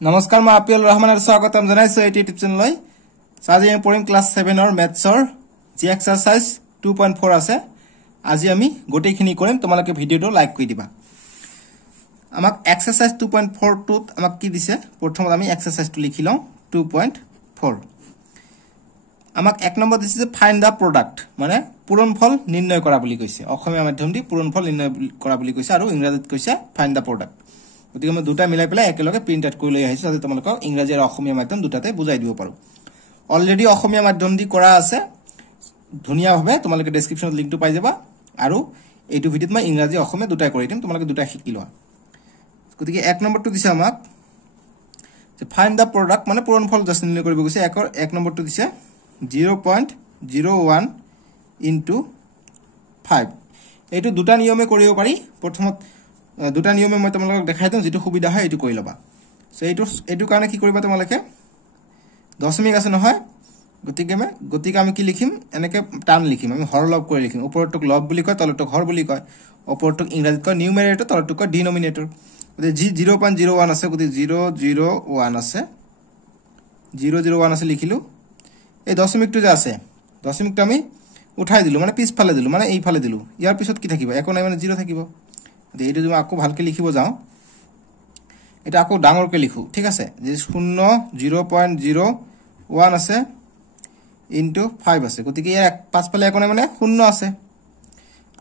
নমস্কাৰ মই আপিল ৰহমানৰ স্বাগতম জনাইছো এই টিউব চেনেললৈ আজি আমি পঢ়িম ক্লাস 7 ৰ মেথছৰ যি এক্সাৰসাইজ 2.4 আছে আজি আমি গোটেইখিনি কৰিম তোমালোকে ভিডিওটো লাইক কৰি দিবা আমাক এক্সাৰসাইজ 2.4 টোত আমাক কি দিছে প্ৰথমত আমি এক্সাৰসাইজটো লিখি লওঁ 2.4 আমাক এক নম্বৰ দিছে যে ফাইন্ড দা প্ৰডাক্ট মানে পূৰণফল নিৰ্ণয় কৰা বুলি কৈছে অসমীয়া মাধ্যম দি পূৰণফল নিৰ্ণয় কৰা বুলি কৈছে আৰু ইংৰাজীত কৈছে ফাইন্ড দা প্ৰডাক্ট গতিকে মই দুটা মিলাই পেলাই একেলগে প্ৰিন্ট আউট কৰি লৈ আহিছো যাতে তোমালোকক ইংৰাজী আৰু অসমীয়া মাধ্যম দুটাতে বুজাই দিব পাৰো অলৰেডি অসমীয়া মাধ্যম দি কৰা আছে ধুনিয়াভাৱে তোমালোকে ডেসক্ৰিপচনত লিংকটো পাই যাবা আৰু এইটো ভিডিওত মই ইংৰাজী অসমীয়া দুটাই কৰি দিম তোমালোকে দুটা শিকি লোৱা গতিকে এক নম্বৰটো দিছে আমাক যে ফাইন্ড দা প্ৰডাক্ট মানে পূৰণফল জাষ্ট নিৰ্ণয় কৰিব গৈছে এক নম্বৰটো দিছে 0.01 into 5 এইটো দুটা নিয়মে কৰিব পাৰি প্ৰথমত দুটা নিয়মে মই তোমালোকক দেখাই দিম যেটো সুবিধা হয় এটো কৰি লবা সো এইটো কাৰণে কি কৰিবা তোমালোকে দশমিক আছে নহয় গতিকে আমি কি লিখিম এনেকে টান লিখিম আমি হৰলব কৰি লিখিম ওপৰটোক লব বুলি কয় তলটোক হৰ বুলি কয় ওপৰটোক ইংৰাজীত কয় নিউমাৰেটৰ তলটোক কয় ডিনোমিনেটৰ গতিকে জি 0.01 আছে গতিকে 001 আছে 001 আছে লিখিলো এই দশমিকটো যে আছে দশমিকটো আমি উঠাই দিলো মানে পিছফালে দিলো মানে এইফালে দিলো ইয়াৰ পিছত কি থাকিব একো নাই মানে 0 থাকিব এইটো যদি আকো ভালকে লিখিব যাও এটা আকো ডাঙৰকে লিখো ঠিক আছে যে 0.01 আছে ইনটু 5 আছে গতিকে ইয়াৰ পাছফালে একো নাই মানে 0 আছে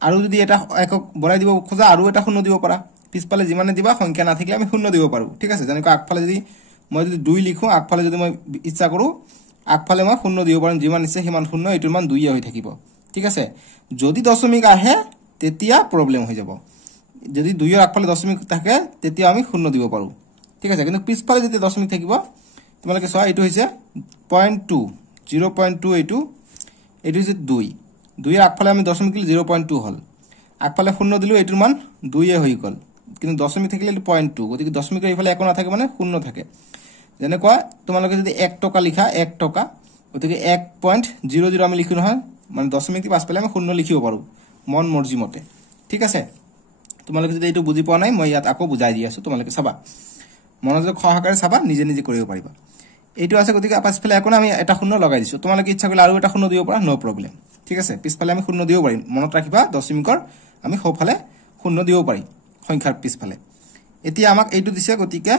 আৰু যদি এটা একক বঢ়াই দিব খোজা আৰু এটা 0 দিব পাৰা পিছফালে যিমানে দিবা সংখ্যা না থাকিলে আমি 0 দিব পাৰো ঠিক আছে যেনেকৈ আগফালে যদি মই যদি 2 লিখো আগফালে যদি মই ইচ্ছা কৰো আগফালে মই 0 দিব পাৰো যিমান ইচ্ছা সিমান 0 এটোৰ মান 2 হৈ থাকিব ঠিক আছে যদি দশমিক আহে তেতিয়া প্ৰবলেম হৈ যাব যদি 2 এৰ আগফালে দশমিক থাকে তেতিয়া আমি 0 দিব পাৰো ঠিক আছে কিন্তু পিছফালে যদি দশমিক থাকিব তোমালোকে চোৱা এটো হৈছে 0.2 এইটো হৈছে 2 এর আগফালে আমি দশমিক দিলে 0.2 হল আগফালে 0 দিলো এটোৰ মান 2 হৈ গল কিন্তু দশমিক থাকিলে 0.2 গতিকে দশমিকৰ ইফালে একো না থাকে মানে 0 থাকে যেনে কোৱা তোমালোকে যদি 1 টকা লিখা 1 টকা গতিকে 1.00 আমি লিখো নহয় মানে দশমিক পাছফালে আমি 0 লিখিব পাৰো মন মৰ্জি মতে ঠিক আছে তোমালোকে যদি এটো বুজি পোৱা নাই মই ইয়াত আকৌ বুজাই দি আছো তোমালোকে চাবা মনোযোগ সহকাৰে চাবা নিজে নিজে কৰিব পাৰিবা এইটো আছে গতিকে পাছফালে একো আমি এটা 0 লগাই দিছো তোমালোকে ইচ্ছা কৰিলে আৰু এটা 0 দিব পাৰা নো প্ৰবলেম ঠিক আছে পিছফালে আমি 0 দিব পাৰিম মনত ৰাখিবা দশমিকৰ আমি সোফালে 0 দিব পাৰি সংখ্যাৰ পিছফালে এতিয়া আমাক এইটো দিছে গতিকে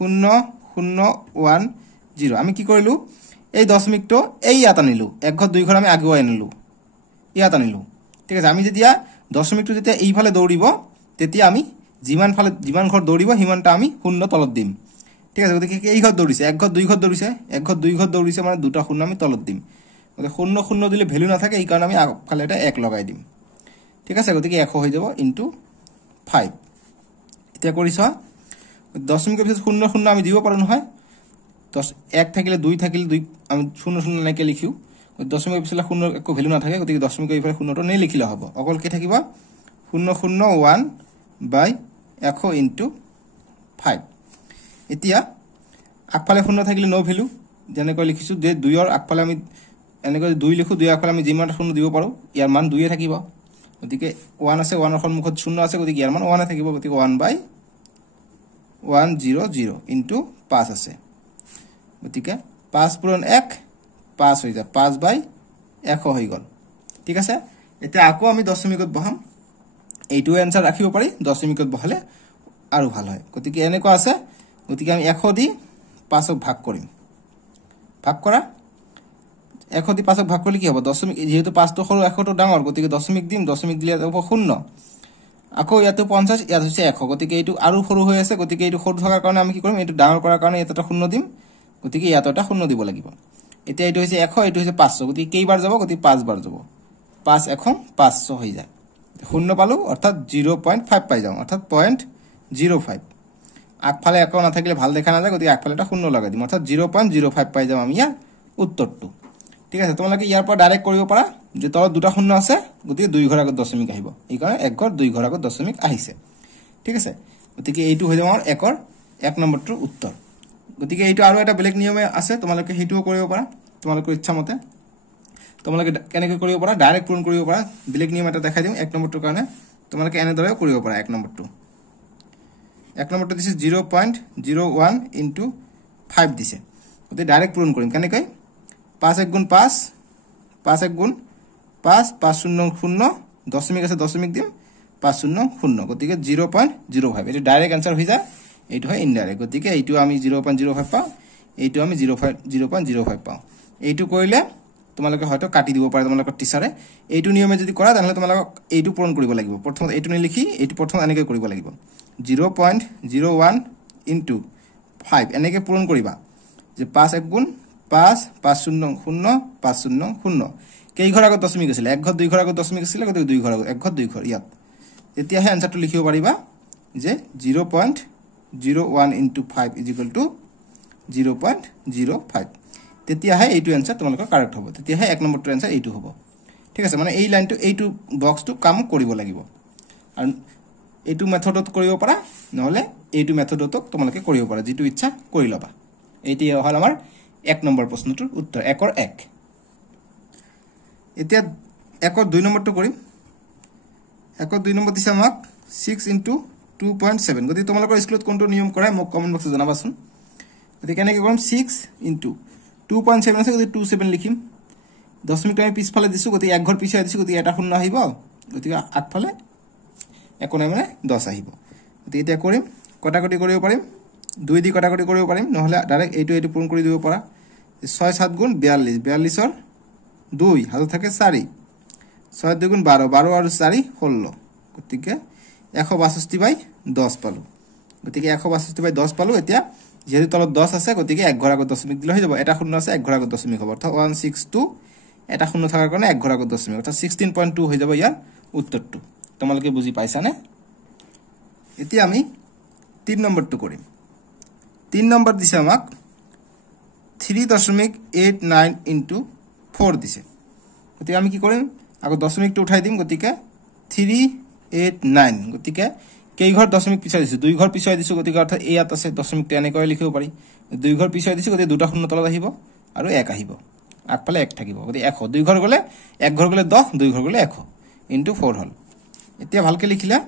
0.010 আমি কি কৰিলো এই দশমিকটো এই ইয়াত আনিলো এক ঘৰ দুই ঘৰ আমি আগুৱাই আনিলো ইয়াত আনিলো ঠিক আছে আমি যেতিয়া দশমিকটো যেতিয়া এইফালে দৌৰিব তেতিয়া আমি যিমান ঘৰ দৌৰিব হিমানটা আমি 0 তলত দিম ঠিক আছে গতিকে এই ঘৰ দৌৰিছে এক ঘৰ দুই ঘৰ দৌৰিছে মানে দুটা 0 আমি তলত দিম গতিকে 0 দিলে ভ্যালু না থাকে এই কাৰণে আমি আগফালে এটা 1 লগাই দিম ঠিক আছে গতিকে 100 হৈ যাব ইনটু 5 এতিয়া কৰিছা দশমিকৰ পিছত 0 আমি দিব পাৰো নহয় 1 থাকিলে 2 থাকিলে 2 আমি 0 নাকে লিখিও দশমিকৰ পিছলে 0 একো ভ্যালু না থাকে গতিকে দশমিকৰ ইফালে 0টো নে লিখিলে হ'ব অকল কি থাকিব 001 বাই 100 ইনটু 5 এতিয়া আগফালে 0 থাকিলে নো ভ্যালু যেনেকৈ লিখিছো যে 2 ৰ আগফালে আমি এনেকৈ 2 লিখো 2 আগফালে আমি যিমান 0 দিব পাৰো ইয়াৰ মান 2 এ থাকিব গতিকে 1 আছে 1 ৰ সন্মুখত 0 আছে গতিকে ইয়াৰ মান 1 এ থাকিব গতিকে 1 বাই 100 ইনটু 5 আছে গতিকে 5 পূৰণ 1 5 হৈ যায় 5 বাই 100 হৈ গল ঠিক আছে এতিয়া আকৌ আমি দশমিকত বহাম এইটো आंसर ৰাখিব পাৰি দশমিকত বহালে আৰু ভাল হয় গতিকে এনেকুৱা আছে গতিকে আমি 100 দি 5ক ভাগ কৰিম ভাগ কৰা 100 দি 5ক ভাগ কৰিলে কি হ'ব দশমিক যেহেতু 5 টো সৰু 100 টো ডাঙৰ গতিকে দশমিক দিম দশমিক দিলে হ'ব 0 আকৌ ইয়াতে 50 ইয়াত হৈছে 100 গতিকে এইটো আৰু সৰু হৈ আছে গতিকে এইটো সৰু থকাৰ কাৰণে আমি কি কৰিম এইটো ডাঙৰ কৰাৰ কাৰণে ইয়াতে 0 দিম গতিকে ইয়াতে এটা 0 দিব লাগিব এতিয়া এইটো হৈছে 100 এইটো হৈছে 500 গতিকে কেইবাৰ যাব গতিকে 5 বাৰ যাব 5 1 500 হৈ যায় 0 পালো অৰ্থাৎ 0.5 পাই যাও অৰ্থাৎ 0.05 আগফালে একো না থাকিলে ভাল দেখা না যায় গতিকে আগফালে এটা 0 লগাই দিম অৰ্থাৎ 0.05 পাই যাম আমি ইয়াৰ উত্তৰটো ঠিক আছে তোমালোকে ইয়াৰ পৰা ডাইৰেক্ট কৰিব পাৰা যে তলত দুটা 0 আছে গতিকে দুই ঘৰ আগত দশমিক আহিব এই কাৰণে এক ঘৰ দুই ঘৰ আগত দশমিক আহিছে ঠিক আছে গতিকে এইটো হৈ যাব আমাৰ এক নম্বৰটোৰ উত্তৰ গতিকে এইটো আৰু এটা বেলেগ নিয়মে আছে তোমালোকে হেইটো কৰিব পাৰা তোমালোকৰ ইচ্ছা মতে তোমালোকে কেনেকৈ কৰিব পাৰা ডাইৰেক্ট পূৰণ কৰিব পাৰা বেলেগ নিয়ম এটা দেখাই দিম এক নম্বৰটোৰ কাৰণে তোমালোকে এনে দৰে কৰিব পাৰা এক নম্বৰটো এক নম্বৰটো দিছে 0.01 ইনটু 5 দিছে গতিকে ডাইৰেক্ট পূৰণ কৰিম কেনেকৈ 5 1 গুণ 5 5 1 গুণ 5 5 0 0 দশমিক আছে দশমিক দিম 5 0 0 গতিকে 0.05 এটা ডাইৰেক্ট আনসাৰ হৈ যায় এইটো হয় ইনডাইৰেক্ট গতিকে এইটো আমি 0.05 পাওঁ এইটো আমি 0.05 পাওঁ এইটো কৰিলে তোমালোকে হয়তো কাটি দিব পাৰে তোমালোকৰ টিচাৰে এইটো নিয়মে যদি কৰা তাহলে তোমালোকক এইটো পূৰণ কৰিব লাগিব প্ৰথম এইটো নিলিখি এইটো প্ৰথম এনেকৈ কৰিব লাগিব 0.01 ইনটু 5 এনেকৈ পূৰণ কৰিবা যে 5 1 গুণ 5 5 0 0 5 0 0 কেই ঘৰ আগত দশমিক আছিল এক ঘৰ দুই ঘৰ আগত দশমিক আছিল গতিকে দুই ঘৰ আগত এক ঘৰ দুই ঘৰ ইয়াত এতিয়াহে আনসাৰটো লিখিব পাৰিবা যে 0.01 ইনটু 5 ইজ ইকুৱেল টু 0.05 তেতিয়াহে এইটো আনসাৰ তোমালোকৰ কাৰেক্ট হ'ব তেতিয়াহে এক নম্বৰটো আনসাৰ এইটো হ'ব ঠিক আছে মানে এই লাইনটো এইটো বক্সটো কাম কৰিব লাগিব আৰু এইটো মেথডত কৰিব পাৰা নহলে এইটো মেথডত তোমালোকে কৰিব পাৰা যেটো ইচ্ছা কৰি লবা এইটি হল আমাৰ এক নম্বৰ প্ৰশ্নটোৰ উত্তৰ একৰ এক এতিয়া একৰ দুই নম্বৰটো কৰিম একৰ দুই নম্বৰ দিছে আমাক 6 ইনটু 2.7 গতি তোমালোকৰ স্কুলত কোনটো নিয়ম কৰে মোক কমেন্ট বক্সত জনাবাচোন গতি কেনেকৈ কৰিম 6 ইনটু 2.7 আছে গতি 27 লিখিম দশমিকটো আমি পিছফালে দিছো গতি এক ঘৰ পিছাই দিছো গতি এটা শূন্য আহিব গতি আগফালে একোনে মানে 10 আহিব গতি এটা কৰিম কটাকটি কৰিব পাৰিম 2 দি কটাকটি কৰিব পাৰিম নহলে ডাইৰেক্ট এইটো পূৰণ কৰি দিব পাৰা 6 7 গুণ 42 42 ৰ 2 হাতত থাকে 4 6 2 গুণ 12 12 আৰু 4 16 গতিকে 162 বাই 10 পালো গতিকে 162 বাই 10 পালো এতিয়া যেহেতু তলত 10 আছে গতিকে এক ঘৰ আগত দশমিক দিলে হৈ যাব এটা শূন্য আছে এক ঘৰ আগত দশমিক হ'ব অৰ্থাৎ 162 এটা শূন্য থাকাৰ কাৰণে এক ঘৰ আগত দশমিক অৰ্থাৎ 16.2 হৈ যাব ইয়াৰ উত্তৰটো তোমালোকে বুজি পাইছানে এতিয়া আমি 3 নম্বৰটো কৰিম 3 নম্বৰ দিছে আমাক 3.89 ইনটু 4 দিছে গতিকে আমি কি কৰিম আগত দশমিকটো উঠাই দিম গতিকে 389 গতিকে কেই ঘৰ দশমিক পিছাই দিছো দুই ঘৰ পিছাই দিছো গতিকে অৰ্থাৎ ইয়াত আছে দশমিকটো এনেকৈ লিখিব পাৰি দুই ঘৰ পিছাই দিছো গতিকে দুটা শূন্য তলত আহিব আৰু 1 আহিব আগফালে 1 থাকিব গতিকে 100 দুই ঘৰ গলে এক ঘৰ গলে 10 দুই ঘৰ গলে 100 ইনটু 4 হল এতিয়া ভালকে লিখিলা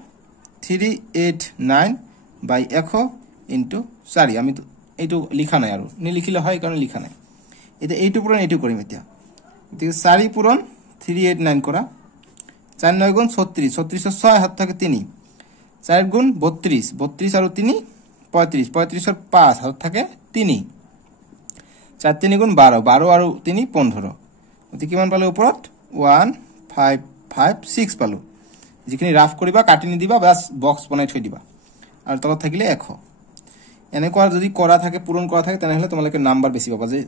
389 বাই 100 ইনটু 4 আমি এইটো লিখা নাই আৰু নিলিখিলে হয় কাৰণ লিখা নাই এতিয়া এইটো পূৰণ এইটো কৰিম এতিয়া গতিকে 4 পূৰণ 389 কৰা 4 9 গুণ 36 36 ৰ 6 হাত থাকে 3 4 গুণ 32 32 আৰু 3 35 35 ৰ 5 হাত থাকে 3 4 3 গুণ 12 12 আৰু 3 15 গতিকে কিমান পালো ওপৰত 1556 পালো যিখিনি ৰাফ কৰিবা কাটি নিদিবা বাস বক্স বনাই থৈ দিবা আৰু তলত থাকিলে 100 এনেকুৱা যদি কৰা থাকে পূৰণ কৰা থাকে তেনেহলে তোমালোকে নাম্বাৰ বেছি পাবা যে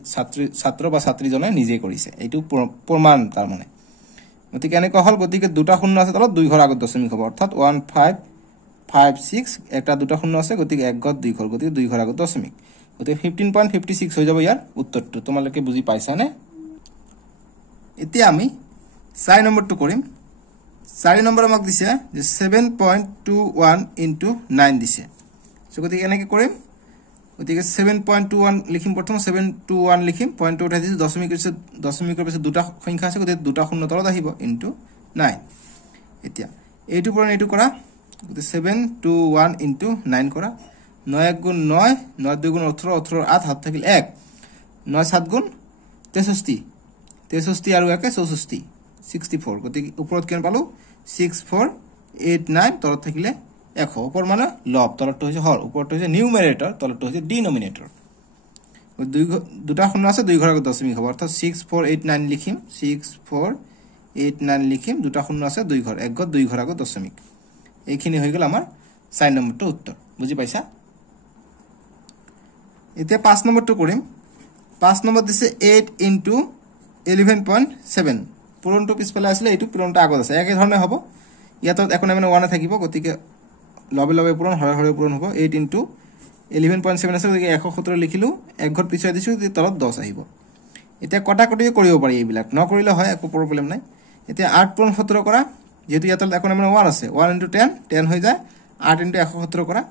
ছাত্ৰ বা ছাত্ৰীজনে নিজে কৰিছে এইটো প্ৰমাণ তাৰ মানে গতিকে এনেকুৱা হল গতিকে দুটা শূন্য আছে তলত দুই ঘৰ আগত দশমিক হ'ব অৰ্থাৎ 1556 এটা দুটা শূন্য আছে গতিকে এক ঘৰ দুই ঘৰ গতিকে দুই ঘৰ আগত দশমিক গতিকে 15.56 হৈ যাব ইয়াৰ উত্তৰটো তোমালোকে বুজি পাইছানে এতিয়া আমি 4 নম্বৰটো কৰিম 4 নম্বৰ আমাক দিছে যে 7.21 ইনটু 9 দিছে সো গতিকে এনেকৈ কৰিম গতিকে 7.21 লিখিম প্ৰথম 721 লিখিম পইণ্টটো উঠাই দিছো দশমিকৰ পিছত দুটা সংখ্যা আছে গতিকে দুটা শূন্য তলত আহিব ইনটু 9 এতিয়া এইটো পূৰণ এইটো কৰা গতিকে 721 ইনটু 9 কৰা 9 1 গুণ 9 9 2 গুণ 18 18 8 হাত থাকিল 1 9 7 গুণ 63 63 আৰু 1 64 64 গতিকে ওপৰত কিমান পালো 6489 তলত থাকিলে 100 ওপৰ মানে লব তলটো হৈছে হৰ ওপৰটো হৈছে নিউমাৰেটৰ তলটো হৈছে ডিনোমিনেটৰ দুটা শূন্য আছে দুই ঘৰ আগত দশমিক হ'ব অৰ্থাৎ 6489 লিখিম 6489 লিখিম দুটা শূন্য আছে দুই ঘৰ এক ঘৰ দুই ঘৰ আগত দশমিক এইখিনি হৈ গল আমাৰ 4 নম্বৰটো উত্তৰ বুজি পাইছা এতিয়া 5 নম্বৰটো কৰিম 5 নম্বৰ দিছে 8 ইনটু 11.7 পূৰণটো পিছফালে আছিল এইটো পূৰণটো আগত আছে একে ধৰণে হ'ব ইয়াত একোনে মানে 1 থাকিব গতিকে লবে লবে পূৰণ হৰে হৰে পূৰণ হ'ব 8 ইনটু 11.7 আছে গতিকে 117 লিখিলো এক ঘৰ পিছাই দিছো যে তলত 10 আহিব এতিয়া কটাকটি কৰিব পাৰি এইবিলাক নকৰিলে হয় একো প্ৰবলেম নাই এতিয়া 8 পূৰণ 17 কৰা যেহেতু ইয়াত একোনে মানে 1 আছে 1 ইনটু 10 10 হৈ যায় 8 ইনটু 117 কৰা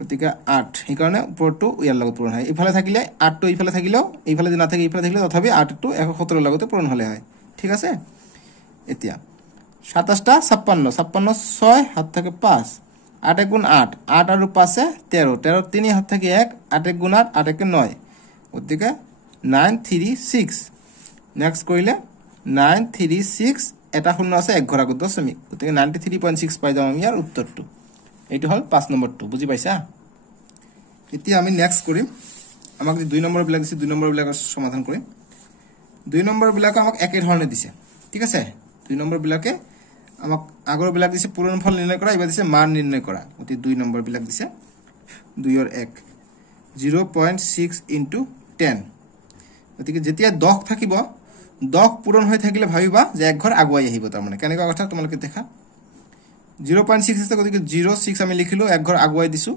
গতিকে 8 এই কাৰণে উপৰটো ইয়াৰ লগত পূৰণ হয় ইফালে থাকিলে 8 টো ইফালে থাকিলেও ইফালে যদি না থাকে ইফালে থাকিলে তথাপি 8 টো 117 লগতে পূৰণ হলে হয় ঠিক আছে এতিয়া 27 টা 56 56 6 হাত থাকে 5 8 গুণ 8 8 আর 5 13 13 3 হাত থেকে 1 8 গুণ 8 8 কে 9 ওদিকে 936 নেক্সট কইলে 936 এটা শূন্য আছে এক ঘর আগত দশমিক ওদিকে 93.6 পাই যাম আমি আর উত্তরটো এইটো হল 5 নম্বৰটো বুজি পাইছা এতিয়া আমি নেক্সট কৰিম আমাক 2 নম্বৰ বিলাক দিছে 2 নম্বৰ বিলাক সমাধান কৰিম 2 নম্বৰ বিলাক আমাক একে ধৰণে দিছে ঠিক আছে 2 নম্বৰ বিলাকে আমাক আগৰ বিলাক দিছে পূৰণফল নিৰ্ণয় কৰা এবাৰ দিছে মান নিৰ্ণয় কৰা অতি 2 নম্বৰ বিলাক দিছে 2 और 1 0.6 into 10 অতিকে যেতিয়া 10 থাকিব 10 পূৰণ হৈ থাকিলে ভাবিবা যে এক ঘৰ আগুৱাই আহিব তাৰ মানে কেনেকা কথা তোমালোকে দেখা 0.6 আছে গতিকে 06 আমি লিখিলো এক ঘৰ আগুৱাই দিছো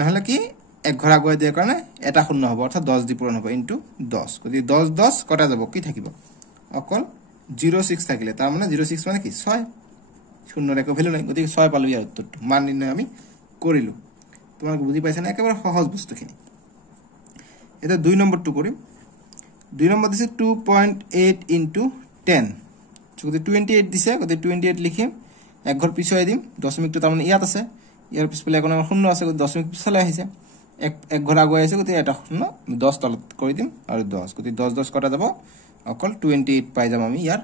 নহলে কি এক ঘৰ আগুৱাই দিয়াৰ কাৰণে এটা শূন্য হ'ব অৰ্থাৎ 10 দি পূৰণ হ'ব ইনটু 10 গতিকে 10 10 কটা যাব কি থাকিব অকল 06 থাকিলে তাৰ মানে 06 মানে কি 6 শূন্যৰ একো ভ্যালু নাই গতিকে 6 পালো ইয়াৰ উত্তৰটো মান নিৰ্ণয় আমি কৰিলো তোমালোকে বুজি পাইছা না একেবাৰে সহজ বস্তুখিনি এটা 2 নম্বৰটো কৰিম 2 নম্বৰ দিছে 2.8 into 10 যদি 28 দিছে গতিকে 28 লিখিম এক ঘৰ পিছুৱাই দিম দশমিকটো তাৰ মানে ইয়াত আছে ইয়াৰ পিছফালে এখন শূন্য আছে গতিকে দশমিক পিছফালে আহিছে এক ঘৰ আগুৱাই আছে গতিকে এটা শূন্য 10 তলত কৰি দিম আৰু 10 গতিকে 10 10 কটা যাব অকল 28 পাই যাম আমি ইয়াৰ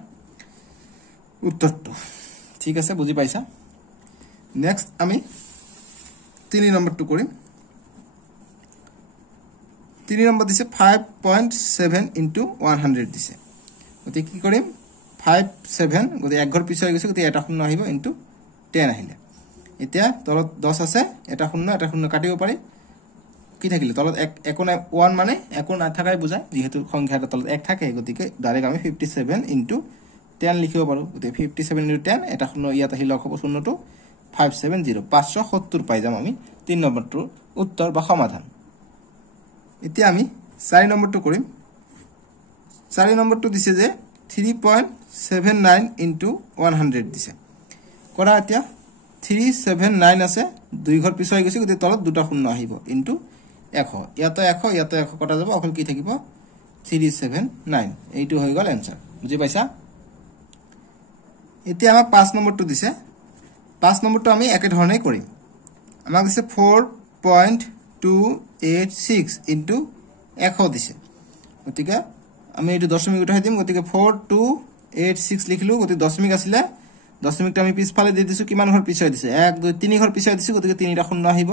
উত্তৰটো ঠিক আছে বুজি পাইছা নেক্সট আমি 3 নম্বৰটো কৰিম 3 নম্বৰ দিছে 5.7 into 100 দিছে গতিকে কি কৰিম 57 গতিকে এক ঘৰ পিছুৱাই গৈছে গতিকে এটা শূন্য আহিব into 10 আহিলে এতিয়া তলত 10 আছে এটা শূন্য কাটিব পাৰি কি থাকিলে তলত একো নাই 1 মানে একো না থাকাই বুজায় যেহেতু সংখ্যাটা তলত 1 থাকে গতিকে ডাইৰেক্ট আমি 57 into 10 লিখিব পাৰো গতিকে 57 into 10 এটা শূন্য ইয়াত আহিলে হ'ব শূন্যটো 570 570 পাই যাম আমি 3 নম্বৰটোৰ উত্তৰ বা সমাধান এতিয়া আমি 4 নম্বৰটো কৰিম 4 নম্বৰটো দিছে যে 3.79 into 100 দিছে কৰা এতিয়া 379 আছে দুই ঘৰ পিছুৱাই গৈছে গতিকে তলত দুটা শূন্য আহিব into 100 ইয়াতে 100 কটা যাব অকল কি থাকিব 379 এইটো হৈ গল आंसर বুজি পাইছা এতিয়া আমাক 5 নম্বৰটো দিছে 5 নম্বৰটো আমি একে ধৰণে কৰিম আমাক দিছে 4.286 into 100 দিছে গতিকে আমি এইটো দশমিক উঠাই দিম গতিকে 4286 লিখিলো গতিকে দশমিক আছিল দশমিকটো আমি পিছফালে দি দিছো কিমান ঘৰ পিছুৱাই দিছে 1 2 3 ঘৰ পিছুৱাই দিছো গতিকে 3টা শূন্য আহিব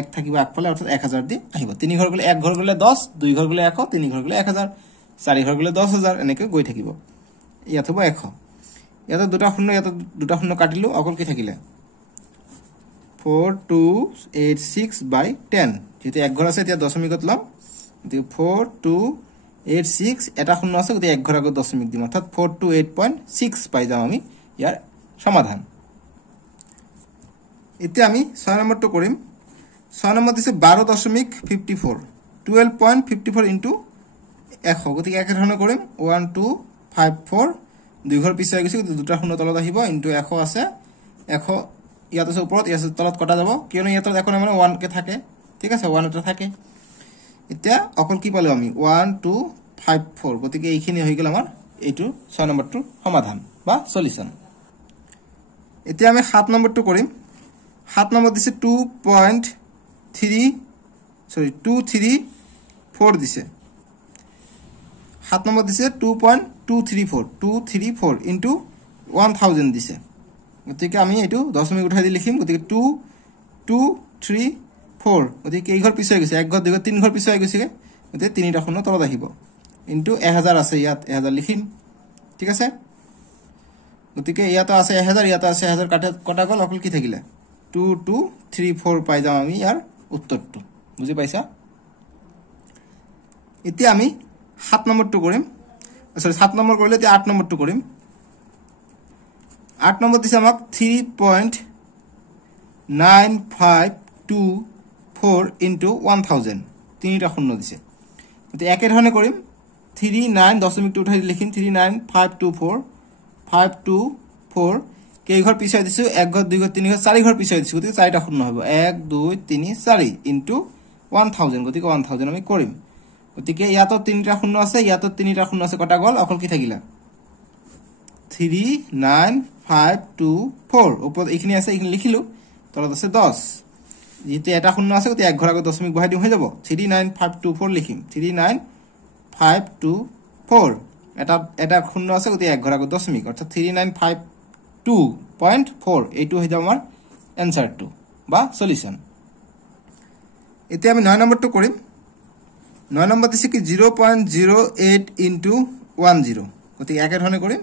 1 থাকিব আগফালে অৰ্থাৎ 1000 দি আহিব 3 ঘৰ গলে 1 ঘৰ গলে 10 2 ঘৰ গলে 100 3 ঘৰ গলে 1000 4 ঘৰ গলে 10000 এনেকৈ গৈ থাকিব ইয়াত হ'ব 100 ইয়াত দুটা শূন্য কাটিলো অকল কি থাকিলে 4286 by 10 যেতে এক ঘৰ আছে এতিয়া দশমিকত লম গতিকে 4286 এটা শূন্য আছে গতিকে এক ঘৰ আগত দশমিক দিম অৰ্থাৎ 428.6 পাই যাম আমি ইয়াৰ সমাধান এতিয়া আমি 6 নম্বৰটো কৰিম 6 নম্বৰ দিছে 12.54 12.54 into 100 গতিকে একে ধৰণে কৰিম 1254 দুই ঘৰ পিছুৱাই গৈছে দুটা শূন্য তলত আহিব into 100 আছে 100 ইয়াত আছে ওপৰত ইয়াত তলত কটা যাব কিয়নো ইয়াত এখন মানে 1 কে থাকে ঠিক আছে 1 এটা থাকে এতিয়া অকল কি পালো আমি 1254 গতিকে এইখিনি হৈ গল আমাৰ এইটো 6 নম্বৰটোৰ সমাধান বা সলিউশন এতিয়া আমি 7 নম্বৰটো কৰিম 7 নম্বৰ দিছে 234 দিছে 7 নম্বৰ দিছে 2.234 into 1000 দিছে গতিকে আমি এইটো দশমিক উঠাই দি লিখিম গতিকে 2234 গতিকে এই ঘৰ পিছুৱাই গৈছে এক ঘৰ দুই ঘৰ তিন ঘৰ পিছুৱাই গৈছে গতিকে তিনিটা শূন্য তলত আহিব into 1000 আছে ইয়াত 1000 লিখিম ঠিক আছে গতিকে ইয়াত আছে 1000 ইয়াত আছে 1000 কটা গল অকল কি থাকিলে 2234 পাই যাম আমি ইয়াৰ উত্তৰটো বুজি পাইছা এতিয়া আমি 7 নম্বৰটো কৰিম সৰি 7 নম্বৰ কৰিলে এতিয়া 8 নম্বৰটো কৰিম 8 নম্বৰ দিছে আমাক 3.9524 into 1000 তিনিটা শূন্য দিছে এতিয়া একে ধৰণে কৰিম 39 দশমিকটো উঠাই লিখিম 39524 কেই ঘৰ পিছুৱাই দিছো এক ঘৰ দুই ঘৰ তিনি ঘৰ চাৰি ঘৰ পিছুৱাই দিছো গতিকে চাৰিটা শূন্য হ'ব 1 2 3 4 into 1000 গতিকে 1000 আমি কৰিম গতিকে ইয়াতো তিনিটা শূন্য আছে ইয়াতো তিনিটা শূন্য আছে কটা গল অকল কি থাকিলা 3954 ওপৰত এইখিনি আছে এইখিনি লিখিলো তলত আছে 10 যেহেতু এটা শূন্য আছে গতি এক ঘৰ আগত দশমিক বহাই দিম হৈ যাব 39524 লিখিম 39524 এটা শূন্য আছে গতি এক ঘৰ আগত দশমিক অৰ্থাৎ 3952.4 এইটো হৈ যাব আমাৰ এনসাৰটো বা সলিউশন এতিয়া আমি 9 নম্বৰটো কৰিম 9 নম্বৰ দিছে কি 0.08 into 10 গতি একে ধৰণে কৰিম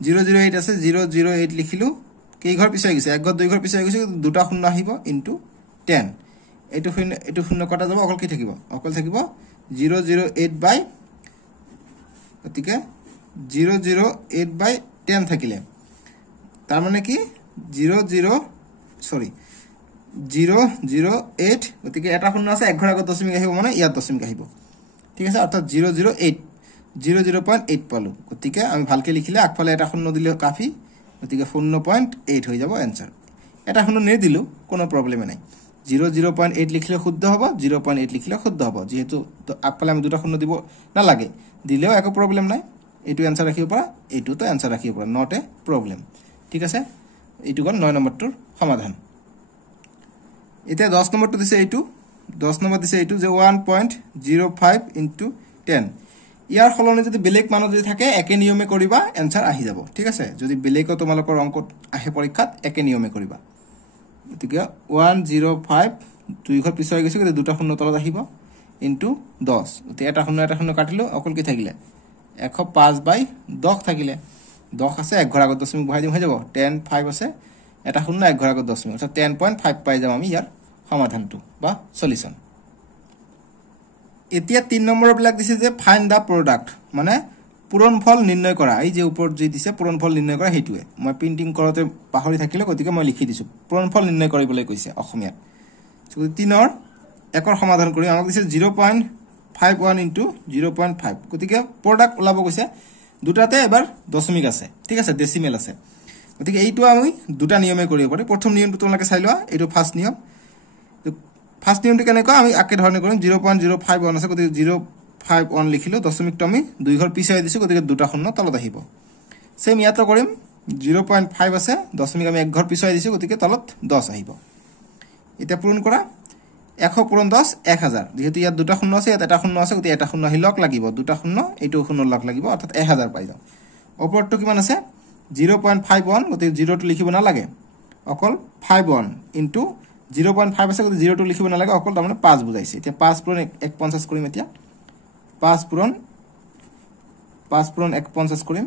008 আছে 008 লিখিলো কেই ঘৰ পিছাই গৈছে এক ঘৰ দুই ঘৰ পিছাই গৈছে দুটা শূন্য আহিব into 10 এইটো শূন্য কটা যাব অকল কি থাকিব অকল থাকিব 008 বাই গতিকে 008 বাই 10 থাকিলে তাৰ মানে কি 008 গতিকে এটা শূন্য আছে এক ঘৰ আগত দশমিক আহিব মানে ইয়াত দশমিক আহিব ঠিক আছে অৰ্থাৎ 0.8 পালো গতিকে আমি ভালকে লিখিলে আগফালে এটা শূন্য দিলে কাফি গতিকে 0.8 হৈ যাব आंसर এটা শূন্য নে দিলো কোনো প্ৰবলেম নাই 0.8 লিখিলে শুদ্ধ হ'ব 0.8 লিখিলে শুদ্ধ হ'ব যেহেতু আগফালে আমি দুটা শূন্য দিব না লাগে দিলেও একো প্ৰবলেম নাই এইটো आंसर ৰাখিব পাৰা এইটো তো आंसर ৰাখিব পাৰা নট এ প্ৰবলেম ঠিক আছে এইটো গল 9 নম্বৰটোৰ সমাধান এতিয়া 10 নম্বৰটো দিছে এইটো 10 নম্বৰ দিছে এইটো যে 1.05 into 10 ইয়াৰ ফলনে যদি বেলেগ মান যদি থাকে একে নিয়মে কৰিবা आंसर আহি যাব ঠিক আছে যদি বেলেগো তোমালোকৰ অংকত আহে পৰীক্ষাত একে নিয়মে কৰিবা গতিকে 105 দুই ঘৰ পিছাই গৈছে গতি দুটা শূন্য তলত আহিব into 10 গতি এটা শূন্য কাটিলো অকল কি থাকিলে 105 বাই 10 থাকিলে 10 আছে এক ঘৰ আগত দশমিক বহাই দিম হৈ যাব 10 5 আছে এটা শূন্য এক ঘৰ আগত দশমিক অৰ্থাৎ 10.5 পাই যাম আমি ইয়াৰ সমাধানটো বা সলিউশন এতিয়া 3 নম্বৰ বিলাক দিছে যে ফাইন্ড দা প্ৰডাক্ট মানে পূৰণফল নিৰ্ণয় কৰা এই যে ওপৰত যে দিছে পূৰণফল নিৰ্ণয় কৰা হেতুৱে মই প্ৰিন্টিং কৰতে পাহৰি থাকিলে গতিকে মই লিখি দিছো পূৰণফল নিৰ্ণয় কৰিবলৈ কৈছে অসমীয়াত so 3 ৰ একৰ সমাধান কৰি আমাক দিছে 0.51 into 0.5 গতিকে প্ৰডাক্ট ওলাব কৈছে দুটাতে এবাৰ দশমিক আছে ঠিক আছে ডেসিমেল আছে গতিকে এইটো আমি দুটা নিয়মে কৰিব পাৰি প্ৰথম নিয়মটো তোমালোকে চাই লোৱা এইটো ফাৰ্স্ট নিয়ম ফাৰ্স্ট নিয়মটো কেনেকৈ আমি আকে ধৰণে কৰিম 0.051 আছে গতিকে 051 লিখিলো দশমিকটো আমি দুই ঘৰ পিছাই দিছো গতিকে দুটা শূন্য তলত আহিব সেম ইয়াতো কৰিম 0.5 আছে দশমিক আমি এক ঘৰ পিছাই দিছো গতিকে তলত 10 আহিব এটা পূৰণ কৰা 100 পূৰণ 10 1000 যেহেতু ইয়াত দুটা শূন্য আছে ইয়াত এটা শূন্য আছে গতিকে এটা শূন্য আহি লগ লাগিব দুটা শূন্য এইটো শূন্য লগ লাগিব অৰ্থাৎ 1000 পাই যাও ওপৰটো কিমান আছে 0.51 গতিকে 0 টো লিখিব না লাগে অকল 51 into 0.5 আছে গতি 0 টো লিখিব না লাগে অকল তাৰ মানে 5 বুজাইছে এতিয়া 5 পূৰণ 150 কৰিম এতিয়া 5 পূৰণ 150 কৰিম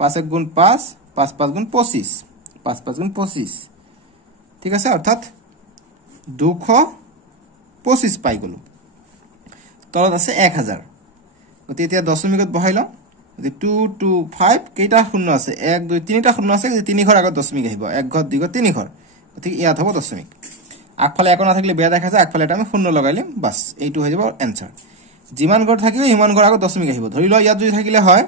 5 1 গুণ 5 5 5 গুণ 25 5 5 গুণ 25 ঠিক আছে অৰ্থাৎ 225 পাই গলো তলত আছে 1000 গতি এতিয়া দশমিকত বহাই লম গতি 225 কেইটা শূন্য আছে 1 2 3টা শূন্য আছে গতি 3 ঘৰ আগত দশমিক আহিব এক ঘৰ দুই ঘৰ 3 ঘৰ গতি ইয়াত হ'ব দশমিক আগফালে একো না থাকিলে বেয়া দেখা যায় আগফালে এটা আমি শূন্য লগাইলিম বাস এইটো হৈ যাব आंसर যিমান ঘৰ থাকিব হিমান ঘৰ আগত দশমিক আহিব ধৰি লও ইয়াত যদি থাকিলে হয়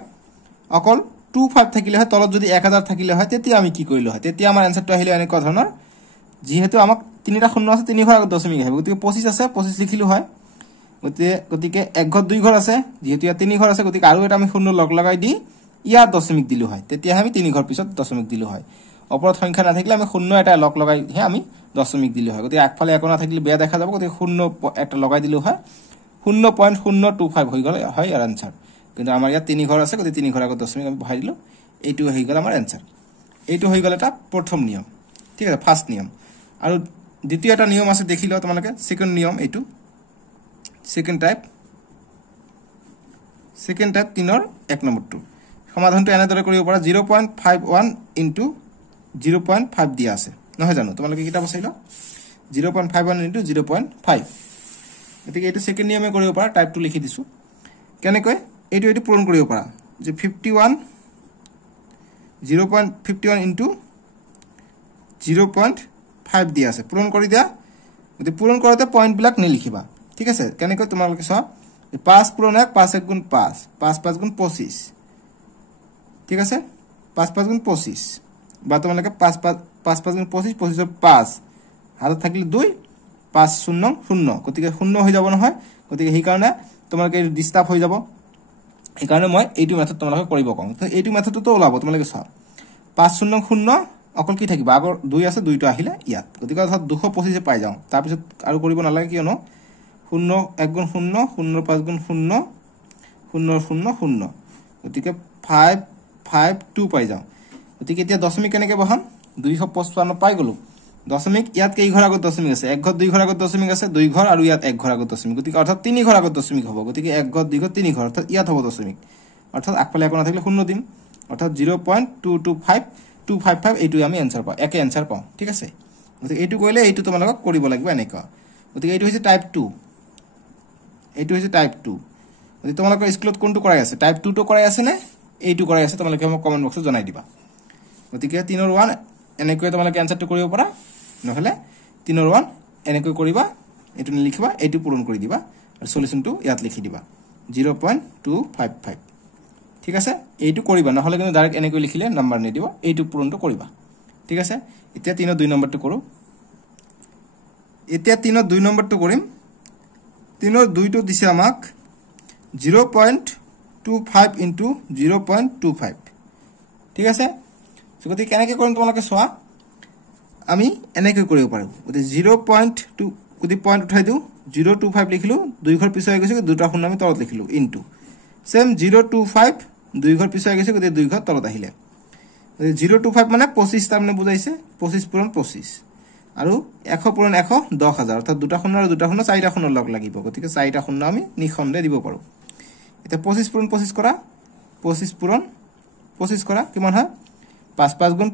অকল 25 থাকিলে হয় তলত যদি 1000 থাকিলে হয় তেতিয়া আমি কি কৰিলো হয় তেতিয়া আমাৰ आंसरটো আহিলে এনেকুৱা ধৰণৰ যেহেতু আমাক তিনিটা শূন্য আছে তিনি ঘৰ আগত দশমিক আহিব গতিকে 25 আছে 25 লিখিলো হয় গতিকে এক ঘৰ দুই ঘৰ আছে যেহেতু ইয়াত তিনি ঘৰ আছে গতিকে আৰু এটা আমি শূন্য লগ লগাই দি ইয়াত দশমিক দিলো হয় তেতিয়া আমি তিনি ঘৰ পিছত দশমিক দিলো হয় ওপৰত সংখ্যা না থাকিলে আমি শূন্য এটা লগ লগাই হে আমি দশমিক দিলো হয় গতিকে আগফালে একো না থাকিলে বেয়া দেখা যাব গতিকে শূন্য এটা লগাই দিলো হয় 0.025 হৈ গল হয় ইয়াৰ आंसर কিন্তু আমাৰ ইয়াত তিনি ঘৰ আছে গতিকে তিনি ঘৰ আগত দশমিক আমি বহাই দিলো এইটো হৈ গল আমাৰ आंसर এইটো হৈ গল এটা প্ৰথম নিয়ম ঠিক আছে ফাৰ্স্ট নিয়ম আৰু দ্বিতীয় এটা নিয়ম আছে দেখিলো তোমালোকে সেকেন্ড নিয়ম এইটো সেকেন্ড টাইপ 3ৰ এক নম্বৰটো সমাধানটো এনেদৰে কৰিব পাৰা 0.51 into 0.5 দিয়া আছে নহয় জানো তোমালোকে কিটা বসাইলো 0.51 into 0.5 গতিকে এইটো সেকেন্ড নিয়মে কৰিব পাৰা টাইপটো লিখি দিছো কেনেকৈ এইটো পূৰণ কৰিব পাৰা যে 51 0.51 into 0.5 দিয়া আছে পূৰণ কৰি দিয়া গতি পূৰণ কৰোতে পইণ্ট বিলাক নিলিখিবা ঠিক আছে কেনেকৈ তোমালোকে সব 5 পূৰণ 1 5 1 গুণ 5 5 5 গুণ 25 ঠিক আছে 5 5 গুণ 25 বা তোমালোকে 5 5 গুণ 25 25 5 হাতত থাকিলে 2 5 0 0 গতিকে 0 হৈ যাব নহয় গতিকে এই কাৰণে তোমালোকে ডিস্টাৰ্ব হৈ যাব এই কাৰণে মই এইটো মেথড তোমালোকে কৰিব কম তো এইটো মেথডটো ওলাব তোমালোকে সব 5 0 0 অকল কি থাকিব আগৰ 2 আছে 2টো আহিলে ইয়াত গতিকে অৰ্থাৎ 225 পাই যাওঁ তাৰ পিছত আৰু কৰিব নালাগে কিয়নো 0 1 গুণ 0 0 5 গুণ 0 0 0 0 গতিকে 5 5 2 পাই যাওঁ গতিকে এতিয়া দশমিক কেনেকৈ বহাম 255 পাই গলো দশমিক ইয়াত কেই ঘৰ আগত দশমিক আছে এক ঘৰ দুই ঘৰ আগত দশমিক আছে দুই ঘৰ আৰু ইয়াত এক ঘৰ আগত দশমিক গতিকে অৰ্থাৎ তিনি ঘৰ আগত দশমিক হ'ব গতিকে এক ঘৰ দুই ঘৰ তিনি ঘৰ অৰ্থাৎ ইয়াত হ'ব দশমিক অৰ্থাৎ আগফালে একো নাথাকিলে শূন্য দিম অৰ্থাৎ 0.225 এইটো আমি এনসাৰ পাওঁ একে এনসাৰ পাওঁ ঠিক আছে গতিকে এইটো কৰিলে এইটো তোমালোকক কৰিব লাগিব এনেকা গতিকে এইটো হৈছে টাইপ 2 এইটো হৈছে টাইপ 2 গতিকে তোমালোকৰ স্কুলত কোনটো কৰাই আছে টাইপ 2 টো কৰাই আছে নে এইটো কৰাই আছে তোমালোকে মোক কমেন্ট বক্সত জনাই দিবা গতিকে 3 ৰ 1 এনেকৈ তোমালোকে এনসাৰটো কৰিব পাৰা নহলে 3 ৰ 1 এনেকৈ কৰিবা এটো লিখিবা এটো পূৰণ কৰি দিবা আৰু সলিউশনটো ইয়াত লিখি দিবা 0.255 ঠিক আছে এইটো কৰিবা নহলে কিন্তু ডাইৰেক্ট এনেকৈ লিখিলে নাম্বাৰ নিদিব এইটো পূৰণটো কৰিবা ঠিক আছে এতিয়া 3 ৰ 2 নম্বৰটো কৰো এতিয়া 3 ৰ 2 নম্বৰটো কৰিম 3 ৰ 2 টো দিছে আমাক 0.25 into 0.25 ঠিক আছে গতি কেনেকৈ কৰিম তোমালোকে চোৱা আমি এনেকৈ কৰিব পাৰো গতি 0.2 গতি পইণ্ট উঠাই দিও 025 লিখিলো দুই ঘৰ পিছাই গৈছে দুটা শূন্য আমি তলত লিখিলো ইনটু সেম 025 দুই ঘৰ পিছাই গৈছে গতি দুই ঘৰ তলত আহিলে 025 মানে 25 তাৰ মানে বুজাইছে 25 পূৰণ 25 আৰু 100 পূৰণ 100 10000 অৰ্থাৎ দুটা শূন্য আৰু দুটা শূন্য চাৰিটা শূন্য লগ লাগিব গতিকে চাৰিটা শূন্য আমি নিখণ্ডে দিব পাৰো এটা 25 পূৰণ 25 কৰা 25 পূৰণ 25 কৰা কিমান হয় 5 5 গুণ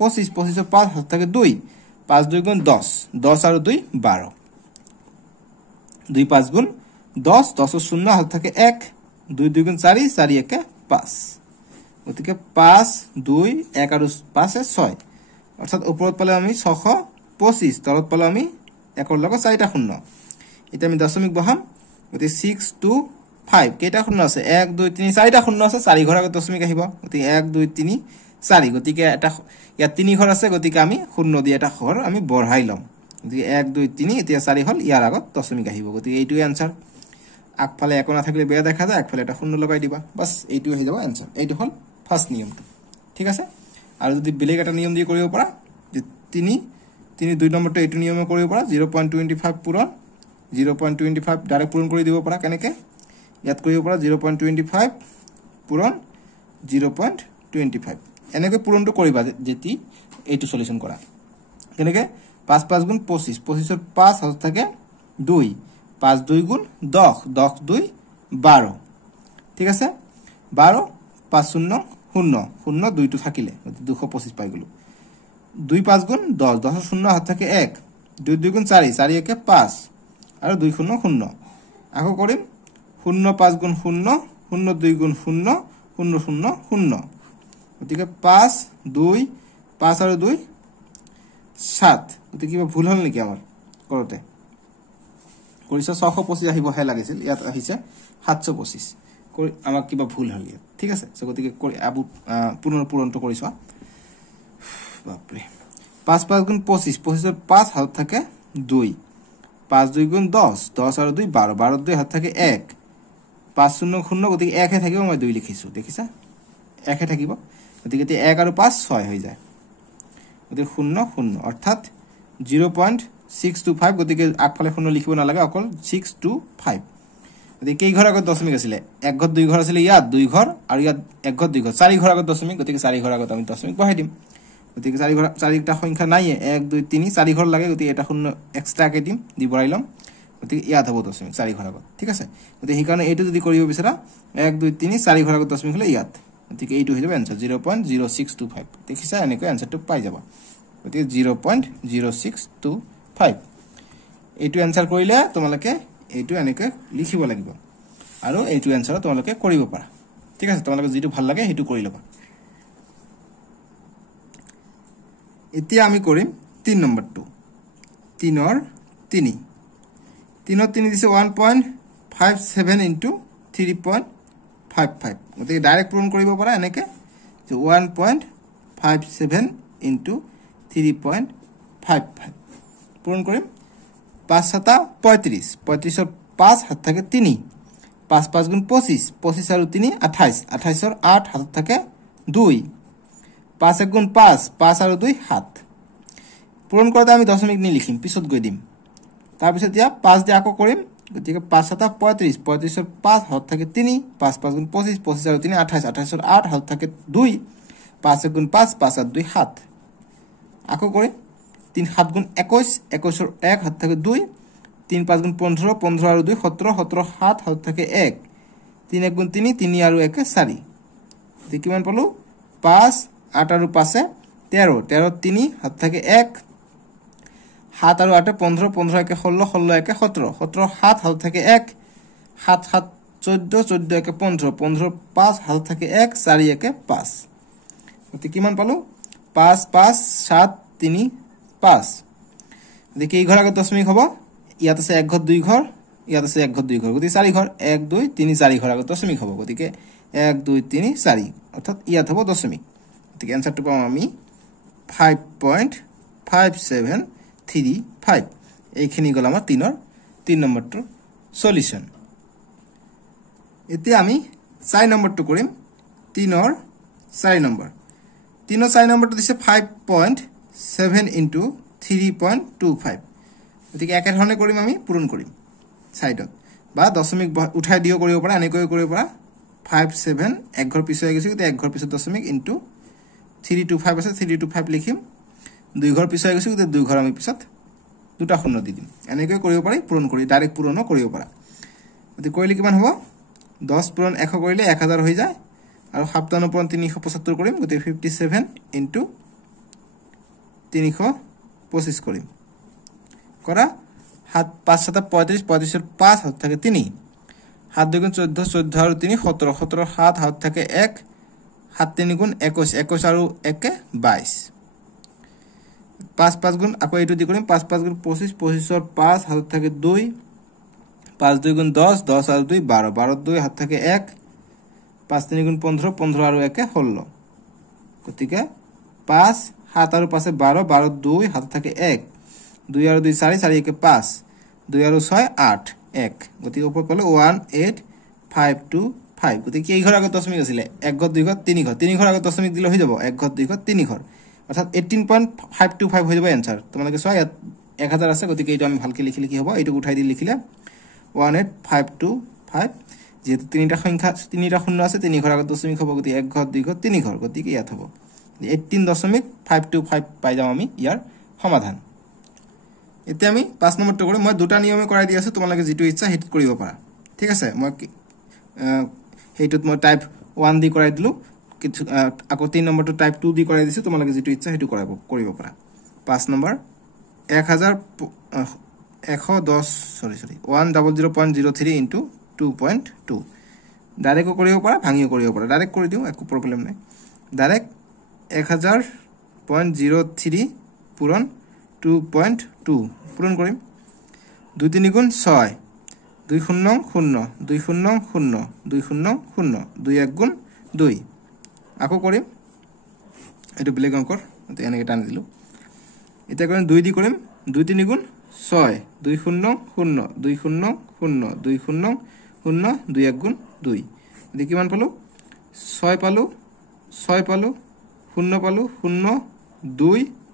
25 25 ৰ 5 হাত থাকে 2 5 2 গুণ 10 10 আৰু 2 12 2 5 গুণ 10 10 ৰ 0 হাত থাকে 1 2 2 গুণ 4 4 1 5 গতিকে 5 2 1 আৰু 5 এ 6 অৰ্থাৎ ওপৰত পালে আমি 625 তলত পালে আমি 1 ৰ লগত চাৰিটা শূন্য এটা আমি দশমিক বহাম গতি 6 2 5 কেইটা শূন্য আছে 1 2 3 চাৰিটা শূন্য আছে চাৰি ঘৰ আগত দশমিক আহিব গতি 1 2 3 4 গতিকে এটা ইয়াত তিনি ঘৰ আছে গতিকে আমি শূন্য দি এটা ঘৰ আমি বঢ়াই লম গতিকে 1 2 3 এতিয়া 4 হল ইয়াৰ আগত দশমিক আহিব গতিকে এইটো আনসার আগফালে একো না থাকিলে বেয়া দেখা যায় আগফালে এটা শূন্য লগাই দিবা বাস এইটো হৈ যাব আনসার এইটো হল ফার্স্ট নিয়মটো ঠিক আছে আৰু যদি বেলেগ এটা নিয়ম দি কৰিব পাৰা যে 3 2 নম্বৰটো এইটো নিয়মে কৰিব পাৰা 0.25 পূৰণ 0.25 ডাইৰেক্ট পূৰণ কৰি দিব পাৰা কেনেকে ইয়াত কৰিব পাৰা 0.25 পূৰণ 0.25 এনেকৈ পূৰণটো কৰিবা যেতি এইটো সলিউশন কৰা কেনেকে 5 5 গুণ 25 25 ৰ 5 হাত থাকে 2 5 2 গুণ 10 10 2 12 ঠিক আছে 12 5 0 0 0 2 টো থাকিলে 225 পাই গলো 2 5 গুণ 10 10 ৰ 0 হাত থাকে 1 2 2 গুণ 4 4 1 5 আৰু 2 0 0 আকৌ কৰিম 0 5 গুণ 0 0 2 গুণ 0 0 0 0 গতিকে 5 2 5 আৰু 2 7 গতিকে কিবা ভুল হল নেকি আমাৰ কৰতে কৰিছে 625 আহিব হে লাগিছিল ইয়াত আহিছে 725 কৰি আমাক কিবা ভুল হল ইয়াত ঠিক আছে সো গতিকে কৰি আবু পুনৰটো কৰিছো বাপৰে 5 5 গুণ 25 25 ৰ 5 হাত থাকে 2 5 2 গুণ 10 10 আৰু 2 12 12 2 হাত থাকে 1 5 0 0 গতিকে 1 হে থাকিব মই 2 লিখিছো দেখিছা 1 হে থাকিব গতিকে 1 আৰু 5 6 হৈ যায় গতিকে 0 0 অৰ্থাৎ 0.625 গতিকে আগফালে শূন্য লিখিব নালাগে অকল 625 গতিকে কেই ঘৰ আগত দশমিক আছিল এক ঘৰ দুই ঘৰ আছিল ইয়াত দুই ঘৰ আৰু ইয়াত এক ঘৰ দুই ঘৰ চাৰি ঘৰ আগত দশমিক গতিকে চাৰি ঘৰ আগত আমি দশমিক বহাই দিম গতিকে চাৰি ঘৰ চাৰিটা সংখ্যা নাই 1 2 3 চাৰি ঘৰ লাগে গতিকে এটা শূন্য এক্সট্ৰা কে দিম দি বঢ়াই লম গতিকে ইয়াত হ'ব দশমিক চাৰি ঘৰ আগত ঠিক আছে গতিকে এই কাৰণে এইটো যদি কৰিব বিচাৰা 1 2 3 চাৰি ঘৰ আগত দশমিক হলে ইয়াত গতিকে এইটো হৈ যাব আনসার 0.0625 দেখিছা এনেকৈ আনসারটো পাই যাবা গতিকে 0.0625 এইটো আনসার কৰিলে তোমালোকে এইটো এনেকৈ লিখিব লাগিব আৰু এইটো আনসাৰ তোমালোকে কৰিব পাৰা ঠিক আছে তোমালোকে যেটো ভাল লাগে হেতু কৰি লবা এতিয়া আমি কৰিম 3 নম্বৰটো 3 ৰ 3 3 ৰ 3 দিছে 1.57 into 3.55 গতিকে ডাইৰেক্ট পূৰণ কৰিব পাৰা এনেকৈ যে 1.57 into 3.55 পূৰণ কৰিম 5 7 35 35 ৰ 5 হাত থাকে 3 5 5 গুণ 25 25 আৰু 3 28 28 ৰ 8 হাত থাকে 2 5 1 গুণ 5 5 আৰু 2 7 পূৰণ কৰোঁতে আমি দশমিক নি লিখিম পিছত গৈ দিম তাৰপিছত এতিয়া 5 দি আকৌ কৰিম গতিকে 5 7 35 35 ৰ 5 হাত থাকে 3 5 5 গুণ 25 25 আৰু 3 28 28 ৰ 8 হাত থাকে 2 5 1 গুণ 5 5 আৰু 2 7 আকৌ কৰিম 3 7 গুণ 21 21 ৰ 1 হাত থাকে 2 3 5 গুণ 15 15 আৰু 2 17 17 7 হাত থাকে 1 3 1 গুণ 3 3 আৰু 1 4 তে কিমান পালো 5 8 আৰু 5 13 13 3 হাত থাকে 1 7 আৰু 8 15 15 1 16 16 1 17 17 7 হাত থাকে 1 7 7 14 14 1 15 15 5 হাত থাকে 1 4 1 5 তে কিমান পালো 5 5 7 3 5 দেখি এই ঘর আগে দশমিক হবো ইয়াত আছে 1 ঘর 2 ঘর ইয়াত আছে 1 ঘর 2 ঘর গতি 4 ঘর 1 2 3 4 ঘর আগে দশমিক হবো গতিকে 1 2 3 4 অর্থাৎ ইয়াত হবো দশমিক গতিকে आंसरটো পাম আমি 5.5735 এইখিনি গল আমাৰ 3 নম্বৰটোৰ সলিউশন এতিয়া আমি 4 নম্বৰটো কৰিম 3 ৰ 4 নম্বৰ 3 ৰ 4 নম্বৰটো দিছে 5.7 into 3.25 গতিকে একে ধৰণে কৰিম আমি পূৰণ কৰিম সাইডত বা দশমিক উঠাই দিও কৰিব পৰা এনেকৈ কৰিব পৰা 57 এক ঘৰ পিছুৱাই গৈছে গতি এক ঘৰ পিছত দশমিক into 325 আছে 325 লিখিম দুই ঘৰ পিছুৱাই গৈছে গতি দুই ঘৰ আমি পিছত দুটা শূন্য দি দিম এনেকৈ কৰিব পাৰি পূৰণ কৰি ডাইৰেক্ট পূৰণো কৰিব পৰা গতি কৰিলে কিমান হ'ব 10 পূৰণ 100 কৰিলে 1000 হৈ যায় আৰু 57 পূৰণ 375 কৰিম গতি 57 into 325 কৰিম কৰা 7 5 7 35 35 ৰ 5 হাত থাকে 3 7 2 গুণ 14 14 আৰু 3 17 17 7 হাত থাকে 1 7 3 গুণ 21 21 আৰু 1 22 5 5 গুণ আকৌ এইটো দি কৰিম 5 5 গুণ 25 25 ৰ 5 হাত থাকে 2 5 2 গুণ 10 10 আৰু 2 12 12 2 হাত থাকে 1 5 3 গুণ 15 15 আৰু 1 16 গতিকে 5 7 আৰু 5 12 12 2 হাত থাকে 1 2 আৰু 2 4 4 1 5 2 আৰু 6 8 1 গতিকে ওপৰ পালো 18525 গতিকে এই ঘৰ আগত দশমিক আছিল 1 ঘৰ 2 ঘৰ 3 ঘৰ 3 ঘৰ আগত দশমিক দিলে হৈ যাব 1 ঘৰ 2 ঘৰ 3 ঘৰ অৰ্থাৎ 18.525 হৈ যাব आंसर তোমালোকে চোৱা ইয়াত 1000 আছে গতিকে এইটো আমি ভালকে লিখি লিখি হ'ব এইটো উঠাই দি লিখিলে 18525 যেহেতু তিনিটা সংখ্যা তিনিটা শূন্য আছে 3 ঘৰ আগত দশমিক হ'ব গতি 1 ঘৰ 2 ঘৰ 3 ঘৰ গতিকে ইয়াত হ'ব 18.525 পাই যাম আমি ইয়াৰ সমাধান এতিয়া আমি 5 নম্বৰটো কৰি মই দুটা নিয়মে কৰাই দি আছো তোমালোকে যেটো ইচ্ছা হেতু কৰিব পাৰা ঠিক আছে মই হেতুত মই টাইপ 1 দি কৰাই দিলো আকৌ 3 নম্বৰটো টাইপ 2 দি কৰাই দিছো তোমালোকে যেটো ইচ্ছা হেতু কৰিব পাৰা 5 নম্বৰ 100.03 into 2.2 ডাইৰেক্ট কৰিব পাৰা ভাঙিও কৰিব পাৰা ডাইৰেক্ট কৰি দিও একো প্ৰবলেম নাই ডাইৰেক্ট 1000.03 পূৰণ 2.2 পূৰণ কৰিম 2 3 গুণ 6 2 0 0 2 0 0 2 0 0 2 1 গুণ 2 আকৌ কৰিম এটো ব্লেক অংকৰ এনেকৈ টানি দিলো এটা কৰিম 2 দি কৰিম 2 3 গুণ 6 2 0 0 2 0 0 2 0 0 2 1 গুণ 2 এদি কিমান পালো 6 পালো 0 পালো 0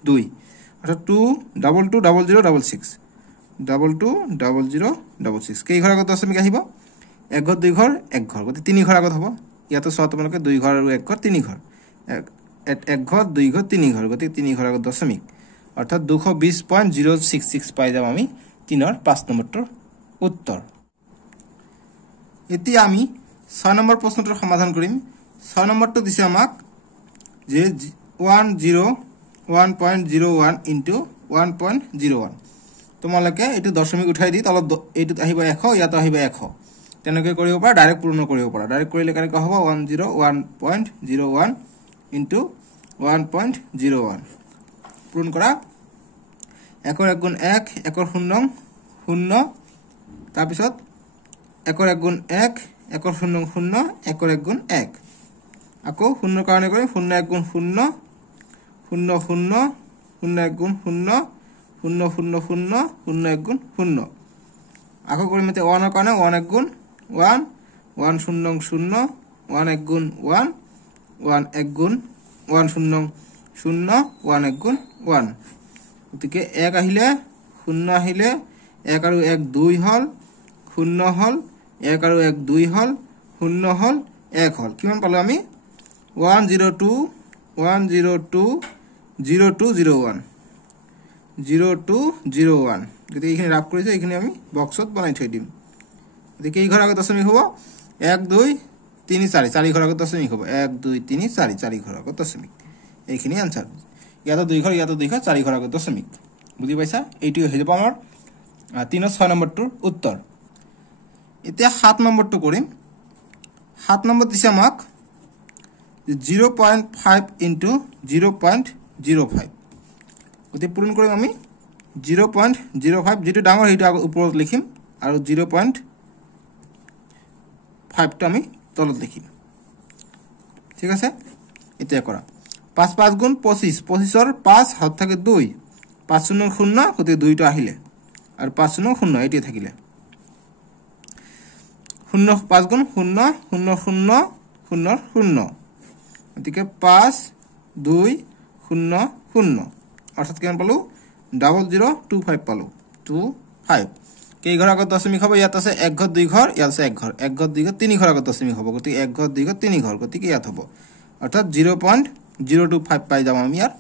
2 অর্থাৎ 2 2 2 0 0 6 2 2 0 0 6 কেই ঘৰ আগত দশমিক আহিব 1 ঘৰ 2 ঘৰ 1 ঘৰ গতি 3 ঘৰ আগত হ'ব ইয়াতো সত তোমালোকে 2 ঘৰ আৰু 1 ঘৰ 3 ঘৰ 1 ঘৰ 2 ঘৰ 3 ঘৰ গতি 3 ঘৰ আগত দশমিক অৰ্থাৎ 220.066 পাই যাম আমি 3 ৰ 5 নম্বৰটোৰ উত্তৰ এতিয়া আমি 6 নম্বৰ প্ৰশ্নটোৰ সমাধান কৰিম 6 নম্বৰটো দিছে আমাক যে 1.01 into 1.01 তোমালোকে এটো দশমিক উঠাই দি তলত এইটোত আহিব 100 ইয়াত আহিব 100 তেনেকৈ কৰিব পাৰা ডাইৰেক্ট পূৰণ কৰিব পাৰা ডাইৰেক্ট কৰিলে কেনেকৈ হ'ব 101.01 into 1.01 পূৰণ কৰা 1 ৰ 1 গুণ 1 1 ৰ 0 0 তাৰ পিছত 1 ৰ 1 গুণ 1 1 ৰ 0 0 1 ৰ 1 গুণ 1 আকৌ 0 কাৰণে কৰিম 0 1 গুণ 0 0 0 0 1 গুণ 0 0 0 0 0 1 গুণ 0 আকৌ কৰিম এতে 1 ৰ কাৰণে 1 1 গুণ 1 1 0 0 1 1 গুণ 1 1 1 গুণ 1 0 0 1 1 গুণ 1 গতিকে 1 আহিলে 0 আহিলে 1 আৰু 1 2 হল 0 হল 1 আৰু 1 2 হল 0 হল 1 হল কিমান পালো আমি 102 102 0201 0201 গতিকে এইখিনি ৰাখ কৰিছে এইখিনি আমি বক্সত বনাই থৈ দিম গতিকে এই ঘৰ আগত দশমিক হ'ব 1 2 3 4 4 ঘৰ আগত দশমিক হ'ব 1 2 3 4 4 ঘৰ আগত দশমিক এইখিনি आंसर ইয়াত 2 ঘৰ 4 ঘৰ আগত দশমিক বুজি পাইছা এইটো হৈ যাব আমাৰ 3 6 নম্বৰটোৰ উত্তৰ এতিয়া 7 নম্বৰটো কৰিম 7 নম্বৰ দিছে আমাক 0.5 into 0.05 গতি পূৰণ কৰিম আমি 0.05 যেটো ডাঙৰ হেইটো ওপৰত লিখিম আৰু 0.5 টো আমি তলত লিখিম ঠিক আছে এতিয়া কৰা 5 5 গুণ 25 25 ৰ 5 হাত থাকে 2 5 0 0 গতি 2 টো আহিলে আৰু 5 0 0 এটি থাকিলে 0 5 গুণ 0 0 0 0 0 গতিকে 5 2 0 0 অৰ্থাৎ কিমান পালো 0025 পালো 25 কেই ঘৰ আগত দশমিক হ'ব ইয়াত আছে 1 ঘৰ 2 ঘৰ ইয়াত আছে 1 ঘৰ 1 ঘৰ 2 ঘৰ 3 ঘৰ আগত দশমিক হ'ব গতিকে 1 ঘৰ 2 ঘৰ 3 ঘৰ গতিকে ইয়াত হ'ব অৰ্থাৎ 0.025 পাই যাম আমি ইয়াৰ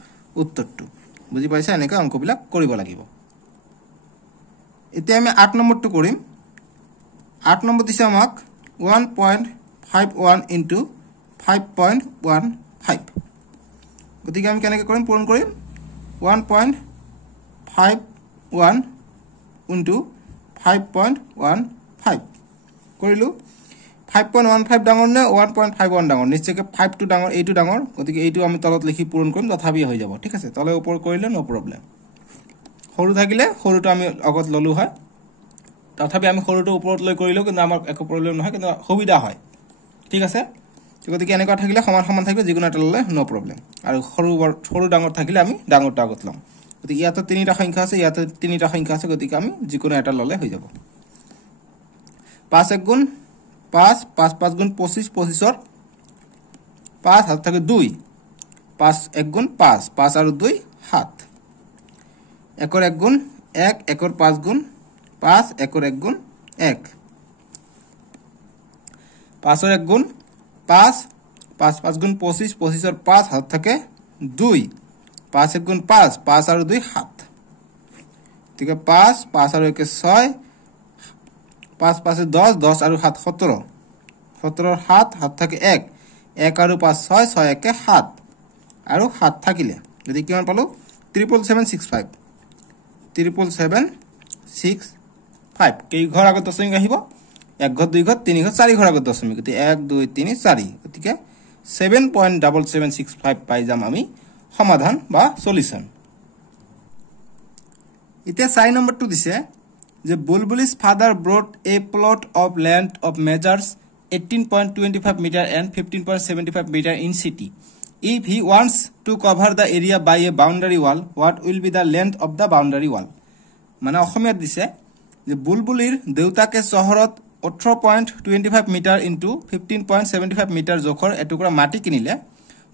উত্তৰটো বুজি পাইছা এনেকৈ অংকবিলাক কৰিব লাগিব এতিয়া আমি 8 নম্বৰটো কৰিম 8 নম্বৰ দিছে আমাক 1.51 into 5.15 গতিকে আমি কেনেকৈ কৰিম পূৰণ কৰিম 1.51 into 5.15 কৰিলো 5.15 ডাঙৰ নে 1.51 ডাঙৰ নিশ্চয়কৈ 5 টো ডাঙৰ এইটো ডাঙৰ গতিকে এইটো আমি তলত লিখি পূৰণ কৰিম তথাপি হৈ যাব ঠিক আছে তলে ওপৰ কৰিলে নো প্ৰবলেম সৰু থাকিলে সৰুটো আমি আগত ললো হয় তথাপি আমি সৰুটো ওপৰত লৈ কৰিলো কিন্তু আমাৰ একো প্ৰবলেম নহয় কিন্তু সুবিধা হয় ঠিক আছে গতিকে এনেকুৱা থাকিলে সমান সমান থাকিলে যিকোনো এটা ললে নো প্ৰবলেম আৰু সৰু ডাঙৰ থাকিলে আমি ডাঙৰটো আগত লম গতিকে ইয়াত তিনিটা সংখ্যা আছে ইয়াত তিনিটা সংখ্যা আছে গতিকে আমি যিকোনো এটা ললে হৈ যাব 5 1 গুণ 5 5 5 গুণ 25 25 ৰ 5 হাত থাকে 2 5 1 গুণ 5 5 আৰু 2 7 1 ৰ 1 গুণ 1 1 ৰ 5 গুণ 5 1 ৰ 1 গুণ 1 5 ৰ 1 গুণ 5 5 5 গুণ 25 25 ৰ 5 হাত থাকে 2 5 1 গুণ 5 5 আৰু 2 7 ঠিক আছে 5 5 আৰু 1 6 5 5 10 10 আৰু 7 17 17 ৰ 7 হাত থাকে 1 1 আৰু 5 6 6 1 7 আৰু 7 থাকিলে যদি কিমান পালো 77765 77765 কেই ঘৰ আগত দশমিক আহিব 1 ঘৰ 2 ঘৰ 3 ঘৰ 4 ঘৰ আগত দশমিক গতি 1 2 3 4 গতিকে 7.7765 পাই যাম আমি সমাধান বা সলিউশন এতিয়া 4 নম্বৰটো দিছে যে বুলবুলি's father brought a plot of land of measures 18.25 meter and 15.75 meter in city. If he wants to cover the area by a boundary wall, what will be the length of the boundary wall? মানে অসমীয়াত দিছে যে বুলবুলিৰ দেউতাকে চহৰত 18.25 metre into 15.75 metre জোখৰ এটুকুৰা মাটি কিনিলে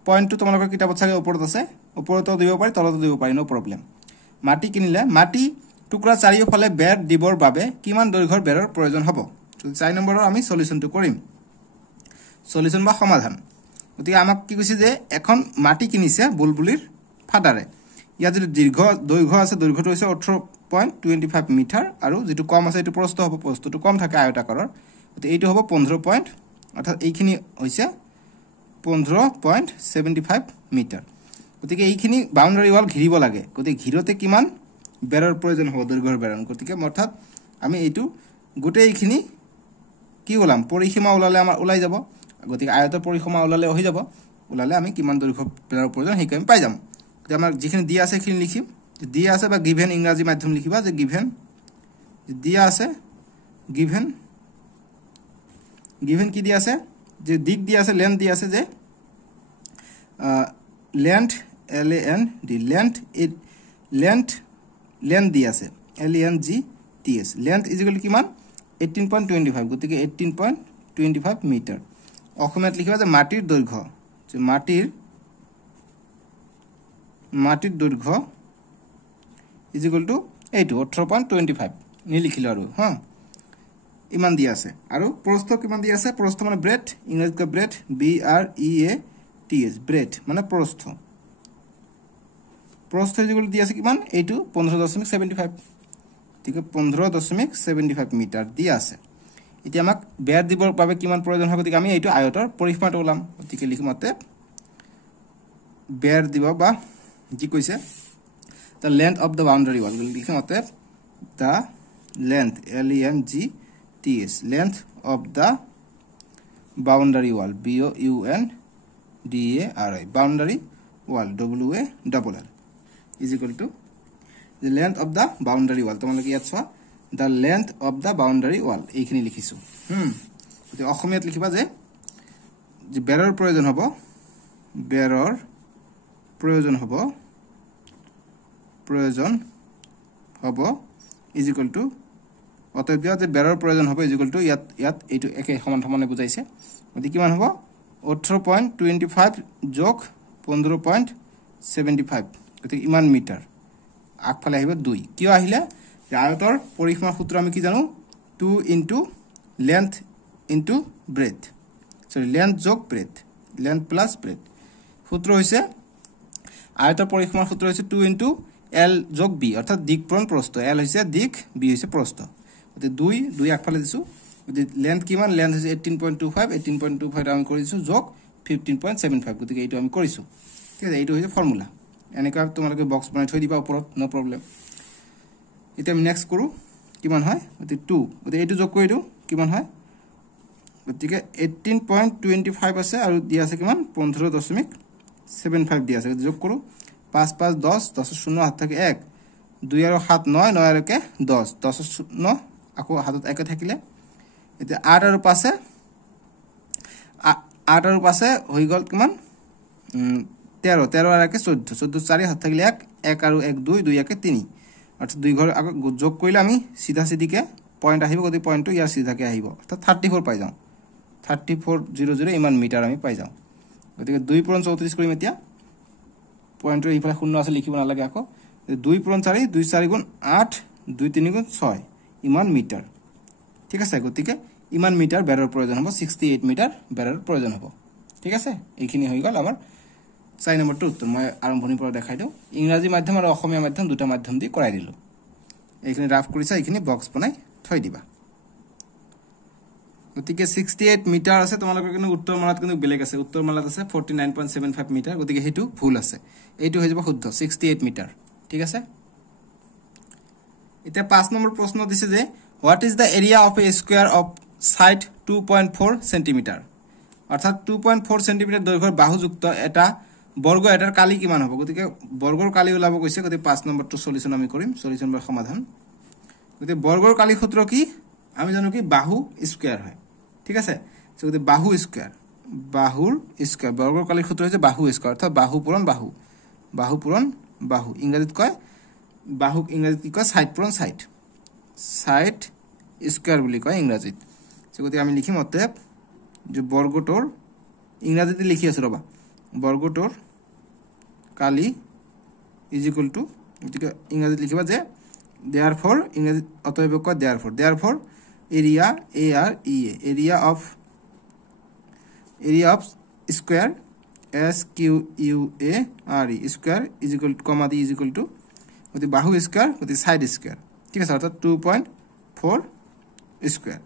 পইণ্টটো তোমালোকৰ কিতাপত চাগে ওপৰত আছে ওপৰতো দিব পাৰি তলতো দিব পাৰি নো প্ৰবলেম মাটি কিনিলে মাটি টুকুৰা চাৰিওফালে বেৰ দিবৰ বাবে কিমান দৈৰ্ঘ্যৰ বেৰৰ প্ৰয়োজন হ'ব 4 নম্বৰৰ আমি সলিউশনটো কৰিম সলিউশন বা সমাধান গতিকে আমাক কি কৈছে যে এখন মাটি কিনিছে বুলবুলিৰ ফাদাৰে ইয়াত যদি দৈৰ্ঘ্য আছে দৈৰ্ঘ্যটো হৈছে 18.25 মিটাৰ আৰু যেটো কম আছে এটো প্ৰস্থ হ'ব প্ৰস্থটো কম থাকে আয়তাকাৰৰ গতিকে এইটো হ'ব 15 পইণ্ট অৰ্থাৎ এইখিনি হৈছে 15.75 মিটাৰ গতিকে এইখিনি বাউন্ডাৰী ওয়াল ঘিৰিব লাগে গতিকে ঘিৰতে কিমান বেৰৰ প্ৰয়োজন হ'ব দৈৰ্ঘ্যৰ বেৰ গতিকে অৰ্থাৎ আমি এইটো গোটেই এইখিনি কি ওলাম পৰিসীমা ওলালে আমাৰ ওলাই যাব গতিকে আয়তৰ পৰিসীমা ওলালে হৈ যাব ওলালে আমি কিমান দৈৰ্ঘ্য বেৰৰ প্ৰয়োজন হেই আমি পাই যাম গতিকে আমাৰ যিখিনি দিয়া আছে সেইখিনি লিখিম দিয়া আছে বা গিভেন ইংৰাজী মাধ্যম লিখিবা যে গিভেন দিয়া আছে গিভেন কি দিয়া আছে যে দিক দিয়া আছে লেন্থ দিয়া আছে যে লেন্থ LAND লেন্থ দিয়া আছে LENGTH লেন্থ ইকুয়াল কিমান 18.25 গতিকে 18.25 মিটাৰ অসমীয়াত লিখিবা যে মাটিৰ দৈৰ্ঘ্য যে মাটিৰ মাটিৰ দৈৰ্ঘ্য ইজ ইকুৱেল টু এইটো 18.25 নি লিখিলো আৰু হা ইমান দিয়া আছে আৰু প্ৰস্থ কিমান দিয়া আছে প্ৰস্থ মানে ব্ৰেথ ইংৰাজীত কয় ব্ৰেথ BREATH ব্ৰেথ মানে প্ৰস্থ ইজ ইকুৱেল দিয়া আছে কিমান এইটো 15.75 ঠিক আছে 15.75 মিটাৰ দিয়া আছে এতিয়া আমাক বেৰ দিবৰ বাবে কিমান প্ৰয়োজন হ'ব গতিকে আমি এইটো আয়তৰ পৰিসীমাটো ওলাম গতিকে লিখিম মতে বেৰ দিব বা কি কৈছে the length of the boundary wall লিখিম মতে the length LENGTH length of the boundary wall BOUNDARY boundary wall WALL is equal to the length of the boundary wall তোমালোকে ইয়াত চোৱা the length of the boundary wall এইখিনি লিখিছো এতিয়া অসমীয়াত লিখিবা যে বেৰৰ প্ৰয়োজন হ'ব is equal to অতএব দিয়া যে বেৰৰ প্ৰয়োজন হ'ব is equal to ইয়াত এইটো একে সমান সমানে বুজাইছে গতিকে কিমান হ'ব 18.25 যোগ 15.75 গতিকে ইমান মিটাৰ আগফালে আহিব 2 কিয় আহিলে আয়তৰ পৰিসীমাৰ সূত্ৰ আমি কি জানো 2 into length into breadth sorry length যোগ breadth length plus breadth সূত্ৰ হৈছে আয়তৰ পৰিসীমাৰ সূত্ৰ হৈছে 2 into L যোগ B অৰ্থাৎ দিক পূৰণ প্ৰস্থ L হৈছে দিক B হৈছে প্ৰস্থ গতিকে 2 আগফালে দিছো গতিকে লেন্থ কিমান লেন্থ হৈছে 18.25 আমি কৰিছো যোগ 15.75 গতিকে এইটো আমি কৰিছো ঠিক আছে এইটো হৈছে ফৰ্মুলা এনেকা তোমালোকে বক্স বনাই থৈ দিবা ওপৰত নো প্ৰবলেম এটা আমি নেক্সট কৰো কিমান হয় গতিকে 2 গতিকে এইটো যোগ কৰি দিও কিমান হয় গতিকে 18.25 আছে আৰু দিয়া আছে কিমান 15.75 দিয়া আছে যোগ কৰো 5 5 10 10 0 হাত থাকে 1 2 আৰু 7 9 9 আৰু কে 10 10 0 আকৌ হাতত 1 থাকিলে এতিয়া 8 আৰু 5 হৈ গল কিমান 13 13 আৰু কে 14 14 4 হাত থাকিলে 1 আৰু 1 2 2 কে 3 অৰ্থাৎ দুই ঘৰ আগে যোগ কৰিলে আমি সিধা সিধিকে পয়েন্ট আহিব গতি পয়েন্টটো ইয়াৰ সিধাকে আহিব অৰ্থাৎ 34 পাই যাও 3400 ইমান মিটাৰ আমি পাই যাও গতিকে 2 পূৰণ 34 কৰিম এতিয়া পয়েন্টৰ ইফালে শূন্য আছে লিখিব নালাগে আকৌ 2 পূৰণ 4 2 4 গুণ 8 2 3 গুণ 6 ইমান মিটাৰ ঠিক আছে গতিকে ইমান মিটাৰ বেৰৰ প্ৰয়োজন হ'ব 68 মিটাৰ বেৰৰ প্ৰয়োজন হ'ব ঠিক আছে এইখিনি হৈ গল আমাৰ 4 নম্বৰটো উত্তৰ মই আৰম্ভণিৰ পৰা দেখাই দিও ইংৰাজী মাধ্যম আৰু অসমীয়া মাধ্যম দুটা মাধ্যম দি কৰাই দিলো এইখিনি ৰাফ কৰিছা এইখিনি বক্স বনাই থৈ দিবা গতিকে 68 মিটাৰ আছে তোমালোকৰ কিন্তু উত্তৰ মালাত কিন্তু বেলেগ আছে উত্তৰ মালাত আছে 49.75 মিটাৰ গতিকে হেতু ভুল আছে এইটো হৈ যাব শুদ্ধ 68 মিটাৰ ঠিক আছে এতিয়া 5 নম্বৰ প্ৰশ্ন দিছে যে what is the area of A square of side 2.4 centimetre অৰ্থাৎ 2.4 সেন্টিমিটাৰ দৈৰ্ঘ্যৰ বাহুযুক্ত এটা বৰ্গ এটাৰ কালি কিমান হ'ব গতিকে বৰ্গৰ কালি ওলাব কৈছে গতিকে 5 নম্বৰটো সলিউশন আমি কৰিম সলিউশন বা সমাধান গতিকে বৰ্গৰ কালি সূত্ৰ কি আমি জানো কি বাহু স্কয়াৰ হয় ঠিক আছে গতিকে বাহু স্কয়াৰ বাহুৰ স্কয়াৰ বৰ্গৰ কালি সূত্ৰ হৈছে বাহু স্কয়াৰ অৰ্থাৎ বাহু পূৰণ বাহু ইংৰাজীত কয় বাহুক ইংৰাজীত কি কয় সাইড পূৰণ সাইড স্কয়াৰ বুলি কয় ইংৰাজীত গতিকে আমি লিখিম অতএব যে বৰ্গটোৰ ইংৰাজীতে লিখি আছো ৰবা বৰ্গটোৰ কালি ইজ ইকুৱেল টু গতিকে ইংৰাজীত লিখিবা যে therefore ইংৰাজীত অতএব কয় therefore area area of square SQUARE square is equal to comma is equal to গতি বাহু স্কয়ার গতি সাইড স্কয়ার ঠিক আছে অর্থাৎ 2.4 স্কয়ার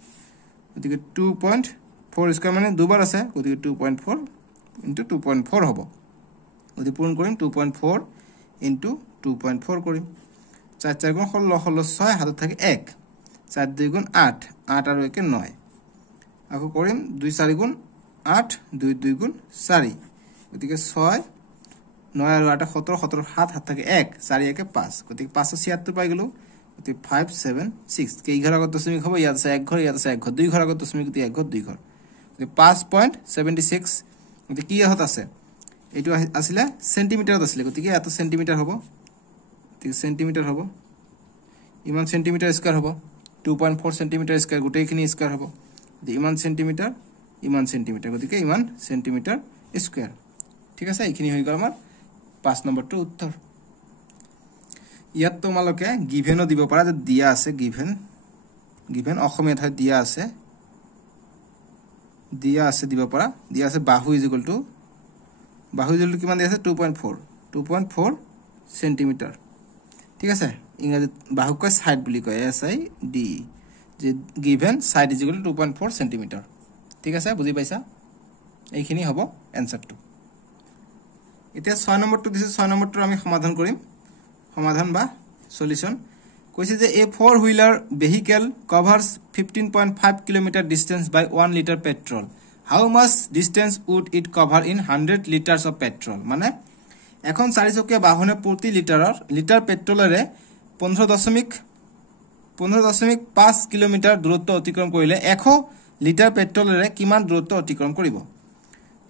গতিকে 2.4 স্কয়ার মানে দুবার আছে গতিকে 2.4 into 2.4 হ'ব গতি পূৰণ কৰিম 2.4 into 2.4 কৰিম 4 4 গুণ 16 6 হাতত থাকে 1 4 2 গুণ 8 8 আৰু 1 9 আকৌ কৰিম 2 4 গুণ 8 2 2 গুণ 4 গতিকে 6 9 আৰু 8 17 17 7 হাত থাকে 1 4 1 5 গতিকে 576 পাই গলো গতিকে 576 কে 11 আগত দশমিক হ'ব ইয়াত আছে 1 ঘৰ ইয়াত আছে 1 ঘৰ 2 ঘৰ আগত দশমিক গতি 1 ঘৰ 2 ঘৰ গতিকে 5.76 গতিকে কি হত আছে এইটো আছিল সেন্টিমিটাৰত আছিল গতিকে এত সেন্টিমিটাৰ হ'ব ঠিক সেন্টিমিটাৰ হ'ব ইমান সেন্টিমিটাৰ স্কয়াৰ হ'ব 2.4 সেন্টিমিটাৰ স্কয়াৰ গোটেইখিনি স্কয়াৰ হ'ব ইমান সেন্টিমিটাৰ গতিকে ইমান সেন্টিমিটাৰ স্কয়াৰ ঠিক আছে এইখিনি হৈ গল আমাৰ 5 নম্বৰটো উত্তৰ ইয়াত তোমালোকে গিভেনো দিব পাৰা যে দিয়া আছে গিভেন অসমীয়াত হয় দিয়া আছে দিব পাৰা দিয়া আছে বাহু ইকুয়াল টু কিমান দিয়া আছে 2.4 সেন্টিমিটার ঠিক আছে ইংৰাজীত বাহু কয় সাইড বুলি কয় SID যে given side equal to 2.4 centimetre ঠিক আছে বুজি পাইছা এইখিনি হ'ব এনসারটো এতিয়া 6 নম্বৰটো দিছে 6 নম্বৰটো আমি সমাধান কৰিম সমাধান বা সলিউশন কৈছে যে a four wheeler vehicle covers 15.5 kilometer distance by 1 liter petrol how much distance would it cover in 100 liters of petrol মানে এখন চাৰিচকীয়া বাহনে প্ৰতি লিটাৰ পেট্ৰলৰে 15.5 কিলোমিটাৰ দূৰত্ব অতিক্ৰম কৰিলে 100 লিটাৰ পেট্ৰলৰে কিমান দূৰত্ব অতিক্ৰম কৰিব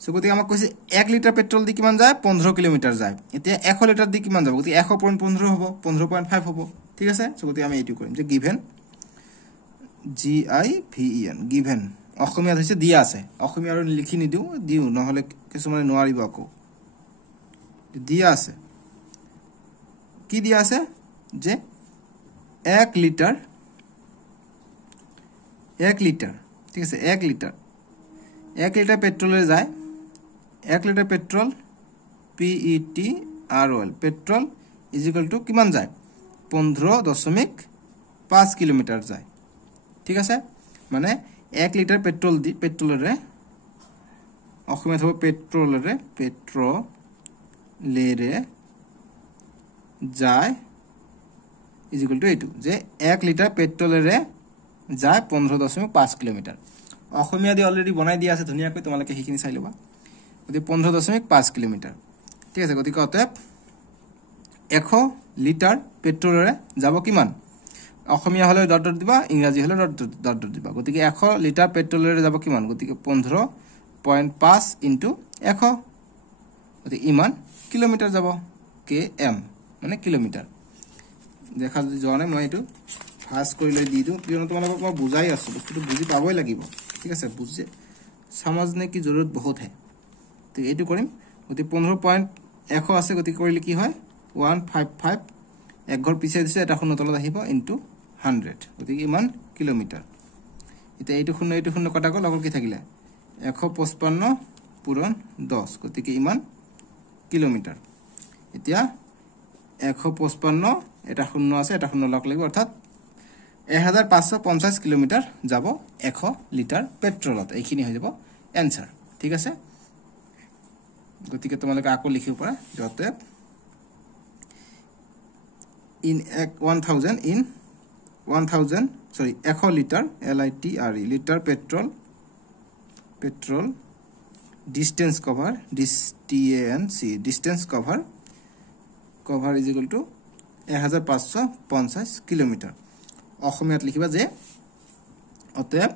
সো গতি আমাক কৈছে 1 লিটাৰ পেট্ৰল দি কিমান যায় 15 কিলোমিটাৰ যায় এতিয়া 100 লিটাৰ দি কিমান যাব গতি 100.15 হ'ব 15.5 হ'ব ঠিক আছে সো গতি আমি এইটো কৰিম যে গিভেন GIVEN গিভেন অসমীয়া হৈছে দিয়া আছে অসমীয়া আৰু লিখি দিও নহলে কিছুমানে নোৱাৰিব আকৌ দিয়া আছে কি দিয়া আছে যে 1 লিটাৰ ঠিক আছে 1 লিটাৰ পেট্ৰলৰে যায় 1 litre petrol PETROL petrol is equal to কিমান যায় 15.5 কিলোমিটাৰ যায় ঠিক আছে মানে 1 লিটাৰ পেট্ৰলৰে অসমীয়াত হ'ব পেট্ৰলৰে যায় ইজ ইকুয়াল টু এইটো যে 1 লিটাৰ পেট্ৰলৰে যায় 15.5 কিলোমিটাৰ অসমীয়া দি অলৰেডি বনাই দিয়া আছে ধুনিয়াকৈ তোমালোকে হিখিনি চাই লবা গতি 15.5 কিলোমিটাৰ ঠিক আছে গতি কত 100 লিটাৰ পেট্ৰলৰে যাব কিমান অসমীয়া হলে ডট দিবা ইংৰাজী হলে ডট দিবা গতিকে 100 লিটাৰ পেট্ৰলৰে যাব কিমান গতিকে 15.5 ইনটু 100 গতিকে ইমান কিলোমিটাৰ যাব km মানে কিলোমিটাৰ দেখা যদি যোৱা নাই মই এইটো ফাস্ট কৰি লৈ দি দিও কিয়নো তোমালোকক মই বুজাই আছো বস্তুটো বুজি পাবই লাগিব ঠিক আছে বুজি समझने की जरूरत बहुत है तो এইটো কৰিম গতি 15.100 আছে গতি কৰিলে কি হয় 155 এক ঘৰ পিছে দিছে এটা শূন্য তলত আহিব ইনটু 100 গতি ইমান কিলোমিটাৰ এটা এইটো শূন্য কটা গল অকল কি থাকিলে 155 পূৰণ 10 গতি ইমান কিলোমিটাৰ এতিয়া 155 এটা শূন্য আছে এটা শূন্য লগ লাগিব অৰ্থাৎ 1550 কিলোমিটাৰ যাব 100 লিটাৰ পেট্ৰলত এইখিনি হৈ যাব এনসাৰ ঠিক আছে গতিকে তোমালোকে আকৌ লিখিব পাৰা যতে in 100 litre LITRE litre petrol distance cover distance cover is equal to 1550 kilometre অসমীয়াত লিখিবা যে অতএব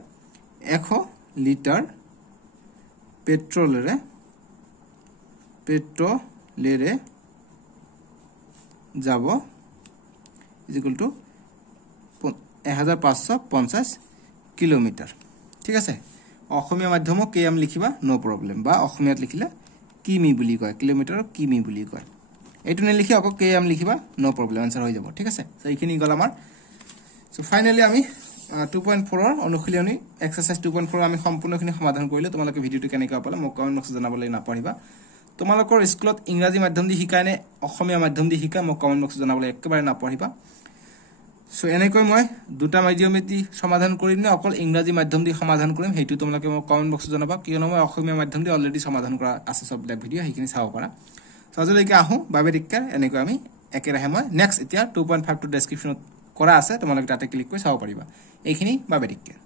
100 লিটাৰ পেট্ৰলৰে যাব is equal to 1550 কিলোমিটাৰ ঠিক আছে অসমীয়া মাধ্যমক km লিখিবা নো প্ৰবলেম বা অসমীয়াত লিখিলে কিমি বুলি কয় কিলোমিটাৰ কিমি বুলি কয় এইটো নে লিখি আকৌ km লিখিবা নো প্ৰবলেম আনসাৰ হৈ যাব ঠিক আছে সো এইখিনি গল আমাৰ সো ফাইনালি আমি 2.4 ৰ অনুশীলনী এক্সাৰসাইজ 2.4 আমি সম্পূৰ্ণখিনি সমাধান কৰিলে তোমালোকে ভিডিওটো কেনেকৈ পালা মোক কমেন্ট বক্সত জনাবলৈ নাপাহৰিবা তোমালোকৰ স্কুলত ইংৰাজী মাধ্যম দি শিকায়নে অসমীয়া মাধ্যম দি শিকায় মোক কমেন্ট বক্সত জনাবলৈ একেবাৰে নাপাহৰিবা সো এনেকৈ মই দুটা মাধ্যম দি সমাধান কৰিম নে অকল ইংৰাজী মাধ্যম দি সমাধান কৰিম হেতু তোমালোকে মোক কমেন্ট বক্সত জনাবা কিয়নো মই অসমীয়া মাধ্যম দি অলৰেডি সমাধান কৰা আছে সব ভিডিও হেখিনি চাব পাৰা সো আজিলৈকে আহো বাবে টিকাৰ এনেকৈ আমি একেৰাহে মই নেক্সট এতিয়া 2.5 টু ডেসক্ৰিপচনত কৰা আছে তোমালোকে তাতে ক্লিক কৰি চাব পাৰিবা এইখিনি বাবে টিকাৰ